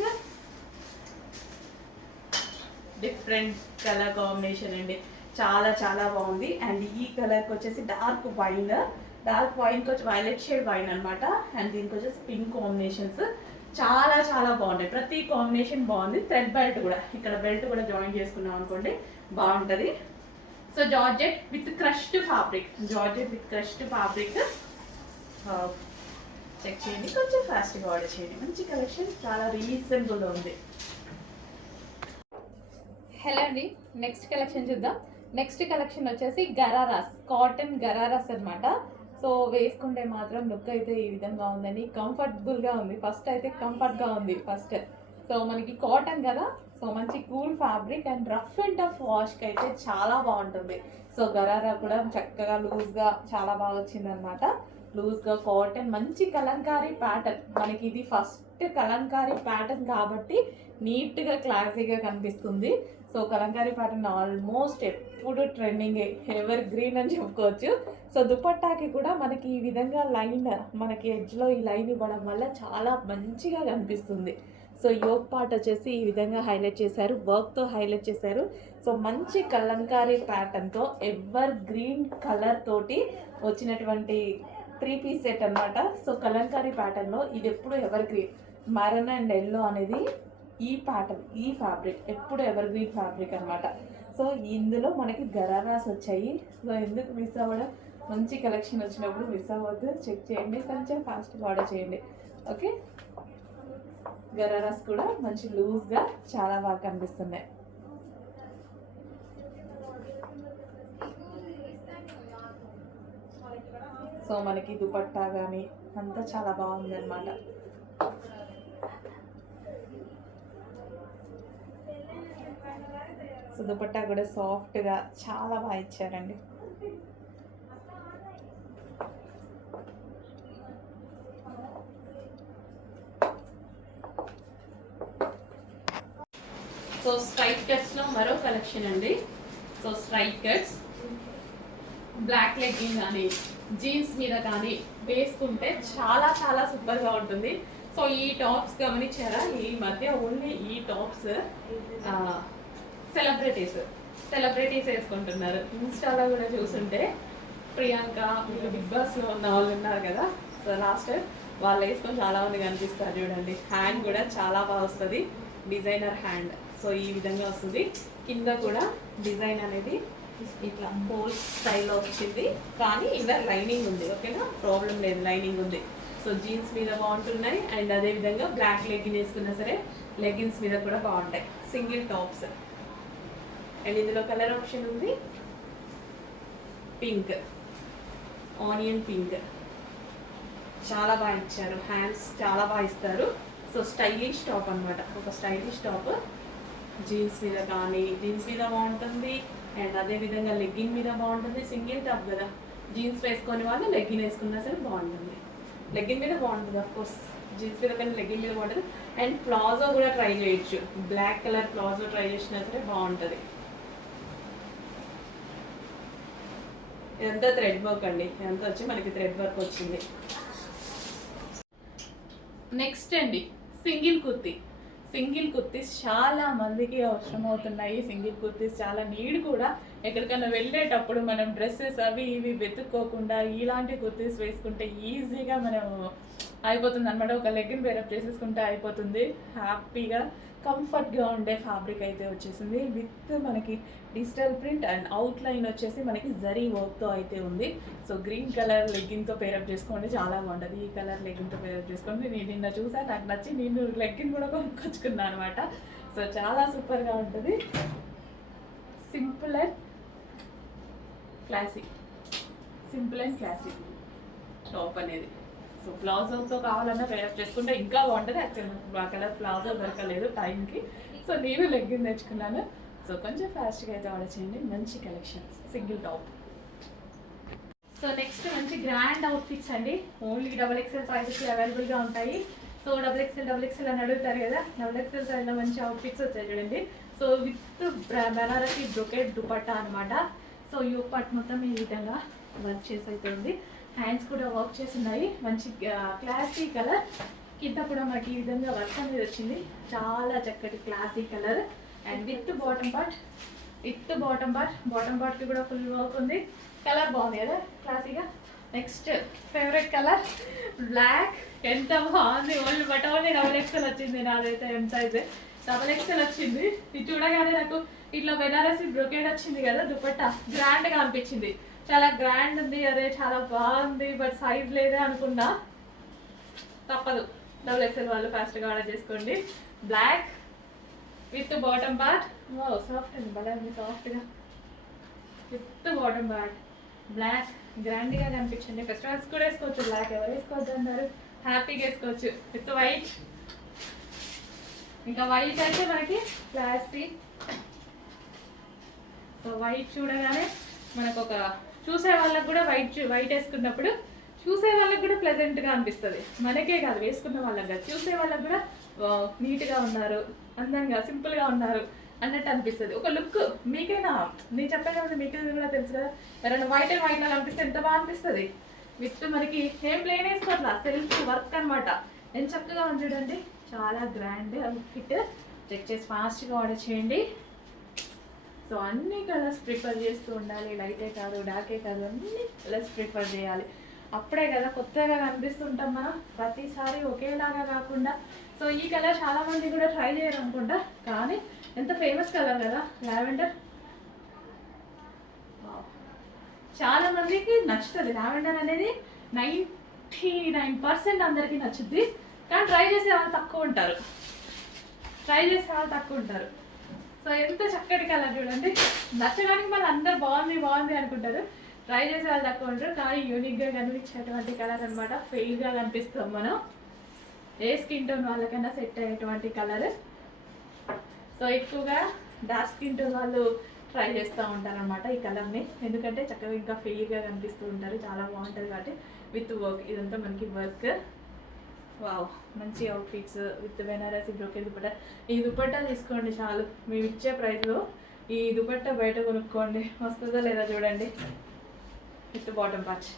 Different colour combination అండి. చాలా చాలా బాగుంది. అండ్ ఈ కలర్కి వచ్చేసి డార్క్ వైన్ డార్క్ వైన్ వచ్చి వైలెట్ షేడ్ వైన్ అనమాట. అండ్ దీనికి వచ్చేసి పింక్ కాంబినేషన్స్ చాలా చాలా బాగుంటాయి. ప్రతి కాంబినేషన్ బాగుంది. థ్రెడ్ బెల్ట్ కూడా, ఇక్కడ బెల్ట్ కూడా జాయిన్ చేసుకున్నాం అనుకోండి బాగుంటుంది. So georgette with crushed fabric, georgette with crushed fabric. Check చేయండి, కొంచెం ఫాస్ట్గా ఆర్డర్ చేయండి. మంచి కలెక్షన్, చాలా రీజనబుల్ ఉంది. హలో అండి, నెక్స్ట్ కలెక్షన్ చూద్దాం. నెక్స్ట్ కలెక్షన్ వచ్చేసి గరారాస్, కాటన్ గరారాస్ అనమాట. సో వేసుకుంటే మాత్రం లుక్ అయితే ఈ విధంగా ఉందండి. కంఫర్టబుల్గా ఉంది. ఫస్ట్ అయితే కంఫర్ట్గా ఉంది ఫస్ట్. సో మనకి కాటన్ కదా, సో మంచి cool fabric and rough and tough వాష్కి అయితే చాలా బాగుంటుంది. సో గరారా కూడా చక్కగా లూజ్గా చాలా బాగా వచ్చింది అనమాట. లూజ్గా కాటన్, మంచి కలంకారీ ప్యాటర్న్. మనకి ఇది ఫస్ట్ కలంకారీ ప్యాటర్న్ కాబట్టి నీట్గా క్లాసీగా కనిపిస్తుంది. సో కలంకారీ ప్యాటర్న్ ఆల్మోస్ట్ ఎప్పుడు ట్రెండింగ్, ఎవర్ గ్రీన్ అని చెప్పుకోవచ్చు. సో దుపట్టాకి కూడా మనకి ఈ విధంగా లైన్, మనకి ఎడ్జ్లో ఈ లైన్ ఇవ్వడం వల్ల చాలా మంచిగా కనిపిస్తుంది. సో యోగ్ పార్ట్ వచ్చేసి ఈ విధంగా హైలైట్ చేశారు, వర్క్తో హైలైట్ చేశారు. సో మంచి కలంకారీ ప్యాటర్న్తో ఎవర్ గ్రీన్ కలర్ తోటి వచ్చినటువంటి 3 పీస్ సెట్ అనమాట. సో కలంకారీ ప్యాటర్న్లో ఇది ఎప్పుడు ever green, Maran and yellow అనేది ఈ ప్యాటర్న్, ఈ ఫ్యాబ్రిక్ ఎప్పుడు ఎవర్ గ్రీన్ ఫ్యాబ్రిక్ అనమాట. సో ఇందులో మనకి గరారాస్ వచ్చాయి. సో ఎందుకు మిస్ అవ్వడం, మంచి కలెక్షన్ వచ్చినప్పుడు మిస్ అవ్వద్దు. చెక్ చేయండి, కొంచెం ఫాస్ట్గా ఆర్డర్ చేయండి. ఓకే, గరారాస్ కూడా మంచి లూజ్గా చాలా బాగా కనిపిస్తున్నాయి. సో మనకి దుపట్టా కానీ అంతా చాలా బాగుంది అనమాట. సో దుపట్టా కూడా సాఫ్ట్గా చాలా బాగా ఇచ్చారండి. సో స్ట్రైట్ కట్స్లో మరో కలెక్షన్ అండి. So straight cuts black legging కానీ జీన్స్ మీద కానీ వేసుకుంటే చాలా చాలా సూపర్గా ఉంటుంది. సో ఈ టాప్స్ గమనించారా, ఈ మధ్య ఓన్లీ ఈ టాప్స్ సెలబ్రిటీస్ వేసుకుంటున్నారు. ఇన్స్టాలో కూడా చూస్తుంటే ప్రియాంక, వీళ్ళు బిగ్ బాస్లో ఉన్న వాళ్ళు ఉన్నారు కదా, సో లాస్ట్ వాళ్ళు వేసుకొని చాలా మంది కనిపిస్తారు. చూడండి, హ్యాండ్ కూడా చాలా బాగా వస్తుంది, డిజైనర్ హ్యాండ్. సో ఈ విధంగా వస్తుంది. కింద కూడా డిజైన్ అనేది ఇట్లా హోల్ స్టైల్లో వచ్చింది, కానీ ఇలా లైనింగ్ ఉంది. ఓకేనా, ప్రాబ్లం లేదు, లైనింగ్ ఉంది. సో జీన్స్ మీద బాగుంటున్నాయి. అండ్ అదేవిధంగా బ్లాక్ లెగ్గిన్ వేసుకున్నా సరే లెగ్గిన్స్ మీద కూడా బాగుంటాయి. Single tops. అండ్ ఇందులో కలర్ ఆప్షన్ ఉంది, పింక్, ఆనియన్ పింక్. చాలా బాగా ఇచ్చారు, హ్యాండ్స్ చాలా బాగా ఇస్తారు. సో స్టైలిష్ టాప్ అనమాట, ఒక స్టైలిష్ టాప్. జీన్స్ మీద కానీ, జీన్స్ మీద బాగుంటుంది. అండ్ అదేవిధంగా లెగ్గిన్ మీద బాగుంటుంది. సింగిల్ టాప్ కదా, జీన్స్ వేసుకొని వాళ్ళు లెగ్గిన్ వేసుకున్నా సరే బాగుంటుంది. లెగ్గిన్ మీద బాగుంటుంది, అఫ్కోర్స్ జీన్స్ మీద కానీ లెగ్గిన్ మీద బాగుంటుంది. అండ్ ప్లాజో కూడా ట్రై చేయొచ్చు, బ్లాక్ కలర్ ప్లాజో ట్రై చేసినా సరే బాగుంటుంది. ఇదంతా థ్రెడ్ వర్క్ అండి, ఇదంతా వచ్చి మనకి థ్రెడ్ వర్క్ వచ్చింది. నెక్స్ట్ అండి సింగిల్ కుర్తీస్ చాలా మందికి అవసరం అవుతున్నాయి. సింగిల్ కుర్తీస్ చాలా నీడ్ కూడా. ఎక్కడికైనా వెళ్ళేటప్పుడు మనం డ్రెస్సెస్ అవి ఇవి వెతుక్కోకుండా ఇలాంటి కుర్తీస్ వేసుకుంటే ఈజీగా మనం అయిపోతుంది అనమాట. ఒక లెగ్గిన్ వేరే వేసేసుకుంటే అయిపోతుంది. హ్యాపీగా కంఫర్ట్గా ఉండే ఫ్యాబ్రిక్ అయితే వచ్చేసింది. విత్ మనకి డిజిటల్ ప్రింట్ అండ్ అవుట్లైన్ వచ్చేసి మనకి జరీ వర్క్తో అయితే ఉంది. సో గ్రీన్ కలర్ లెగ్గిన్తో పేరప్ చేసుకోండి, చాలా బాగుంటుంది. ఈ కలర్ లెగ్గిన్తో పేరప్ చేసుకోండి. నేను నిన్న చూసా, నాకు నచ్చి నేను లెగ్గిన్ కూడా కొనుక్కొచ్చుకున్నాను అనమాట. సో చాలా సూపర్గా ఉంటుంది. సింపుల్ అండ్ క్లాసిక్ టాప్ అనేది. సో ప్లాజోతో కావాలన్నా పేరప్ చేసుకుంటే ఇంకా బాగుంటుంది. యాక్చువల్లీ ఆ కలర్ ప్లాజో దొరకలేదు టైంకి, సో నేను లెగ్గిన్ తెచ్చుకున్నాను. సో కొంచెం ఫాస్ట్గా అయితే ఆర్డర్ చేయండి. మంచి collection, single top. So next మంచి గ్రాండ్ అవుట్ఫిట్స్ అండి. ఓన్లీ XXL సైజెస్లో అవైలబుల్గా ఉంటాయి. సో XXL అని అడుగుతారు కదా, XXL సైజ్లో మంచి అవుట్ఫిట్స్ వచ్చాయి చూడండి. So with Banarasi brocade dupatta అనమాట. సో యోగ్ పార్ట్ మొత్తం ఈ విధంగా వర్క్ చేసి అయితే ఉంది. హ్యాండ్స్ కూడా వర్క్ చేసి ఉన్నాయి. మంచి క్లాసీ కలర్. కింద కూడా మనకి ఈ విధంగా వర్క్ అనేది వచ్చింది. చాలా చక్కటి classy colour. And with bottom పార్ట్కి కూడా ఫుల్ వర్క్ ఉంది. కలర్ బాగుంది కదా, క్లాసీగా నెక్స్ట్ ఫేవరెట్ కలర్ బ్లాక్. ఎంత బాగుంది. Only but only double XL వచ్చింది. నాదైతే ఎం సైజ్ డబుల్ ఎక్స్ఎల్ వచ్చింది. ఇది చూడగానే నాకు ఇట్లా బెనారసి బ్రొకేడ్ వచ్చింది కదా దుపట్టా, గ్రాండ్ గా అనిపించింది. చాలా గ్రాండ్ ఉంది, అదే చాలా బాగుంది, బట్ సైజ్ లేదే అనుకున్నా. తప్పదు, డబుల్ ఎక్స్ఎల్ వాళ్ళు ఫాస్ట్ గా ఆర్డర్ చేసుకోండి. Black with bottom part. Soft అండి, భలే ఉంది సాఫ్ట్ గా. With bottom part black, grand గా కనిపించండి. ఫెస్టివల్స్ కూడా వేసుకోవచ్చు బ్లాక్. ఎవరు వేసుకోవచ్చు అన్నారు, హ్యాపీగా వేసుకోవచ్చు. With white. ఇంకా వైట్ అయితే మనకి క్లాసీ. సో వైట్ చూడగానే మనకు ఒక చూసే వాళ్ళకి కూడా వైట్ వేసుకున్నప్పుడు చూసే వాళ్ళకి కూడా ప్లెజెంట్ గా అనిపిస్తుంది. మనకే కాదు, వేసుకున్న వాళ్ళకి కాదు, చూసే వాళ్ళకి కూడా నీట్ గా ఉన్నారు, అందంగా సింపుల్ గా ఉన్నారు అన్నట్టు అనిపిస్తుంది. ఒక లుక్ మీకైనా, నేను చెప్పాను కదా, మీకు కూడా తెలుసు కదా, ఎవరైనా వైట్ అండ్ వైట్ లా కనిపిస్తే ఎంత బాగా అనిపిస్తుంది. విత్ మనకి ఏం ప్లేన్ వేసుకోవట్లా, సెల్ఫ్ వర్క్ అనమాట. ఎంత చక్కగా ఉంది చూడండి, చాలా గ్రాండ్ ఫిట్. చెక్ చేసి ఫాస్ట్గా ఆర్డర్ చేయండి. సో అన్ని కలర్స్ ప్రిఫర్ చేస్తూ ఉండాలి. లైటే కాదు, డార్కే కాదు, అన్ని కలర్స్ ప్రిఫర్ చేయాలి. అప్పుడే కదా కొత్తగా కనిపిస్తుంటాం మనం, ప్రతిసారి ఒకేలాగా కాకుండా. సో ఈ కలర్ చాలా మంది కూడా ట్రై చేయరు అనుకుంటా, కానీ ఎంత ఫేమస్ కలర్ కదా లావెండర్. చాలా మందికి నచ్చుతుంది లావెండర్ అనేది. 99% అందరికీ నచ్చుద్ది, కానీ ట్రై చేసే వాళ్ళు తక్కువ ఉంటారు. సో ఎంత చక్కటి కలర్ చూడండి. నచ్చడానికి మళ్ళీ అందరు బాగుంది బాగుంది అనుకుంటారు, ట్రై చేసే వాళ్ళు తక్కువ ఉంటారు. కానీ యూనిక్గా కనిపించేటువంటి కలర్ అనమాట. ఫెయిల్గా కనిపిస్తాం మనం. ఏ స్కిన్ టోన్ వాళ్ళకైనా సెట్ అయ్యేటువంటి కలర్. సో ఎక్కువగా డార్క్ స్కిన్ టోన్ వాళ్ళు ట్రై చేస్తూ ఉంటారు అనమాట ఈ కలర్ని, ఎందుకంటే చక్కగా ఇంకా ఫెయిర్గా కనిపిస్తూ ఉంటారు. చాలా బాగుంటుంది కాబట్టి. విత్ వర్క్, ఇదంతా మనకి వర్క్. వావ్, మంచి outfits with Banarasi brocade dupatta. ఈ దుపట్టా తీసుకోండి చాలు, మేము ఇచ్చే ప్రైస్లో ఈ దుపట్టా బయట కొనుక్కోండి, వస్తుందో లేదా చూడండి. With bottom part.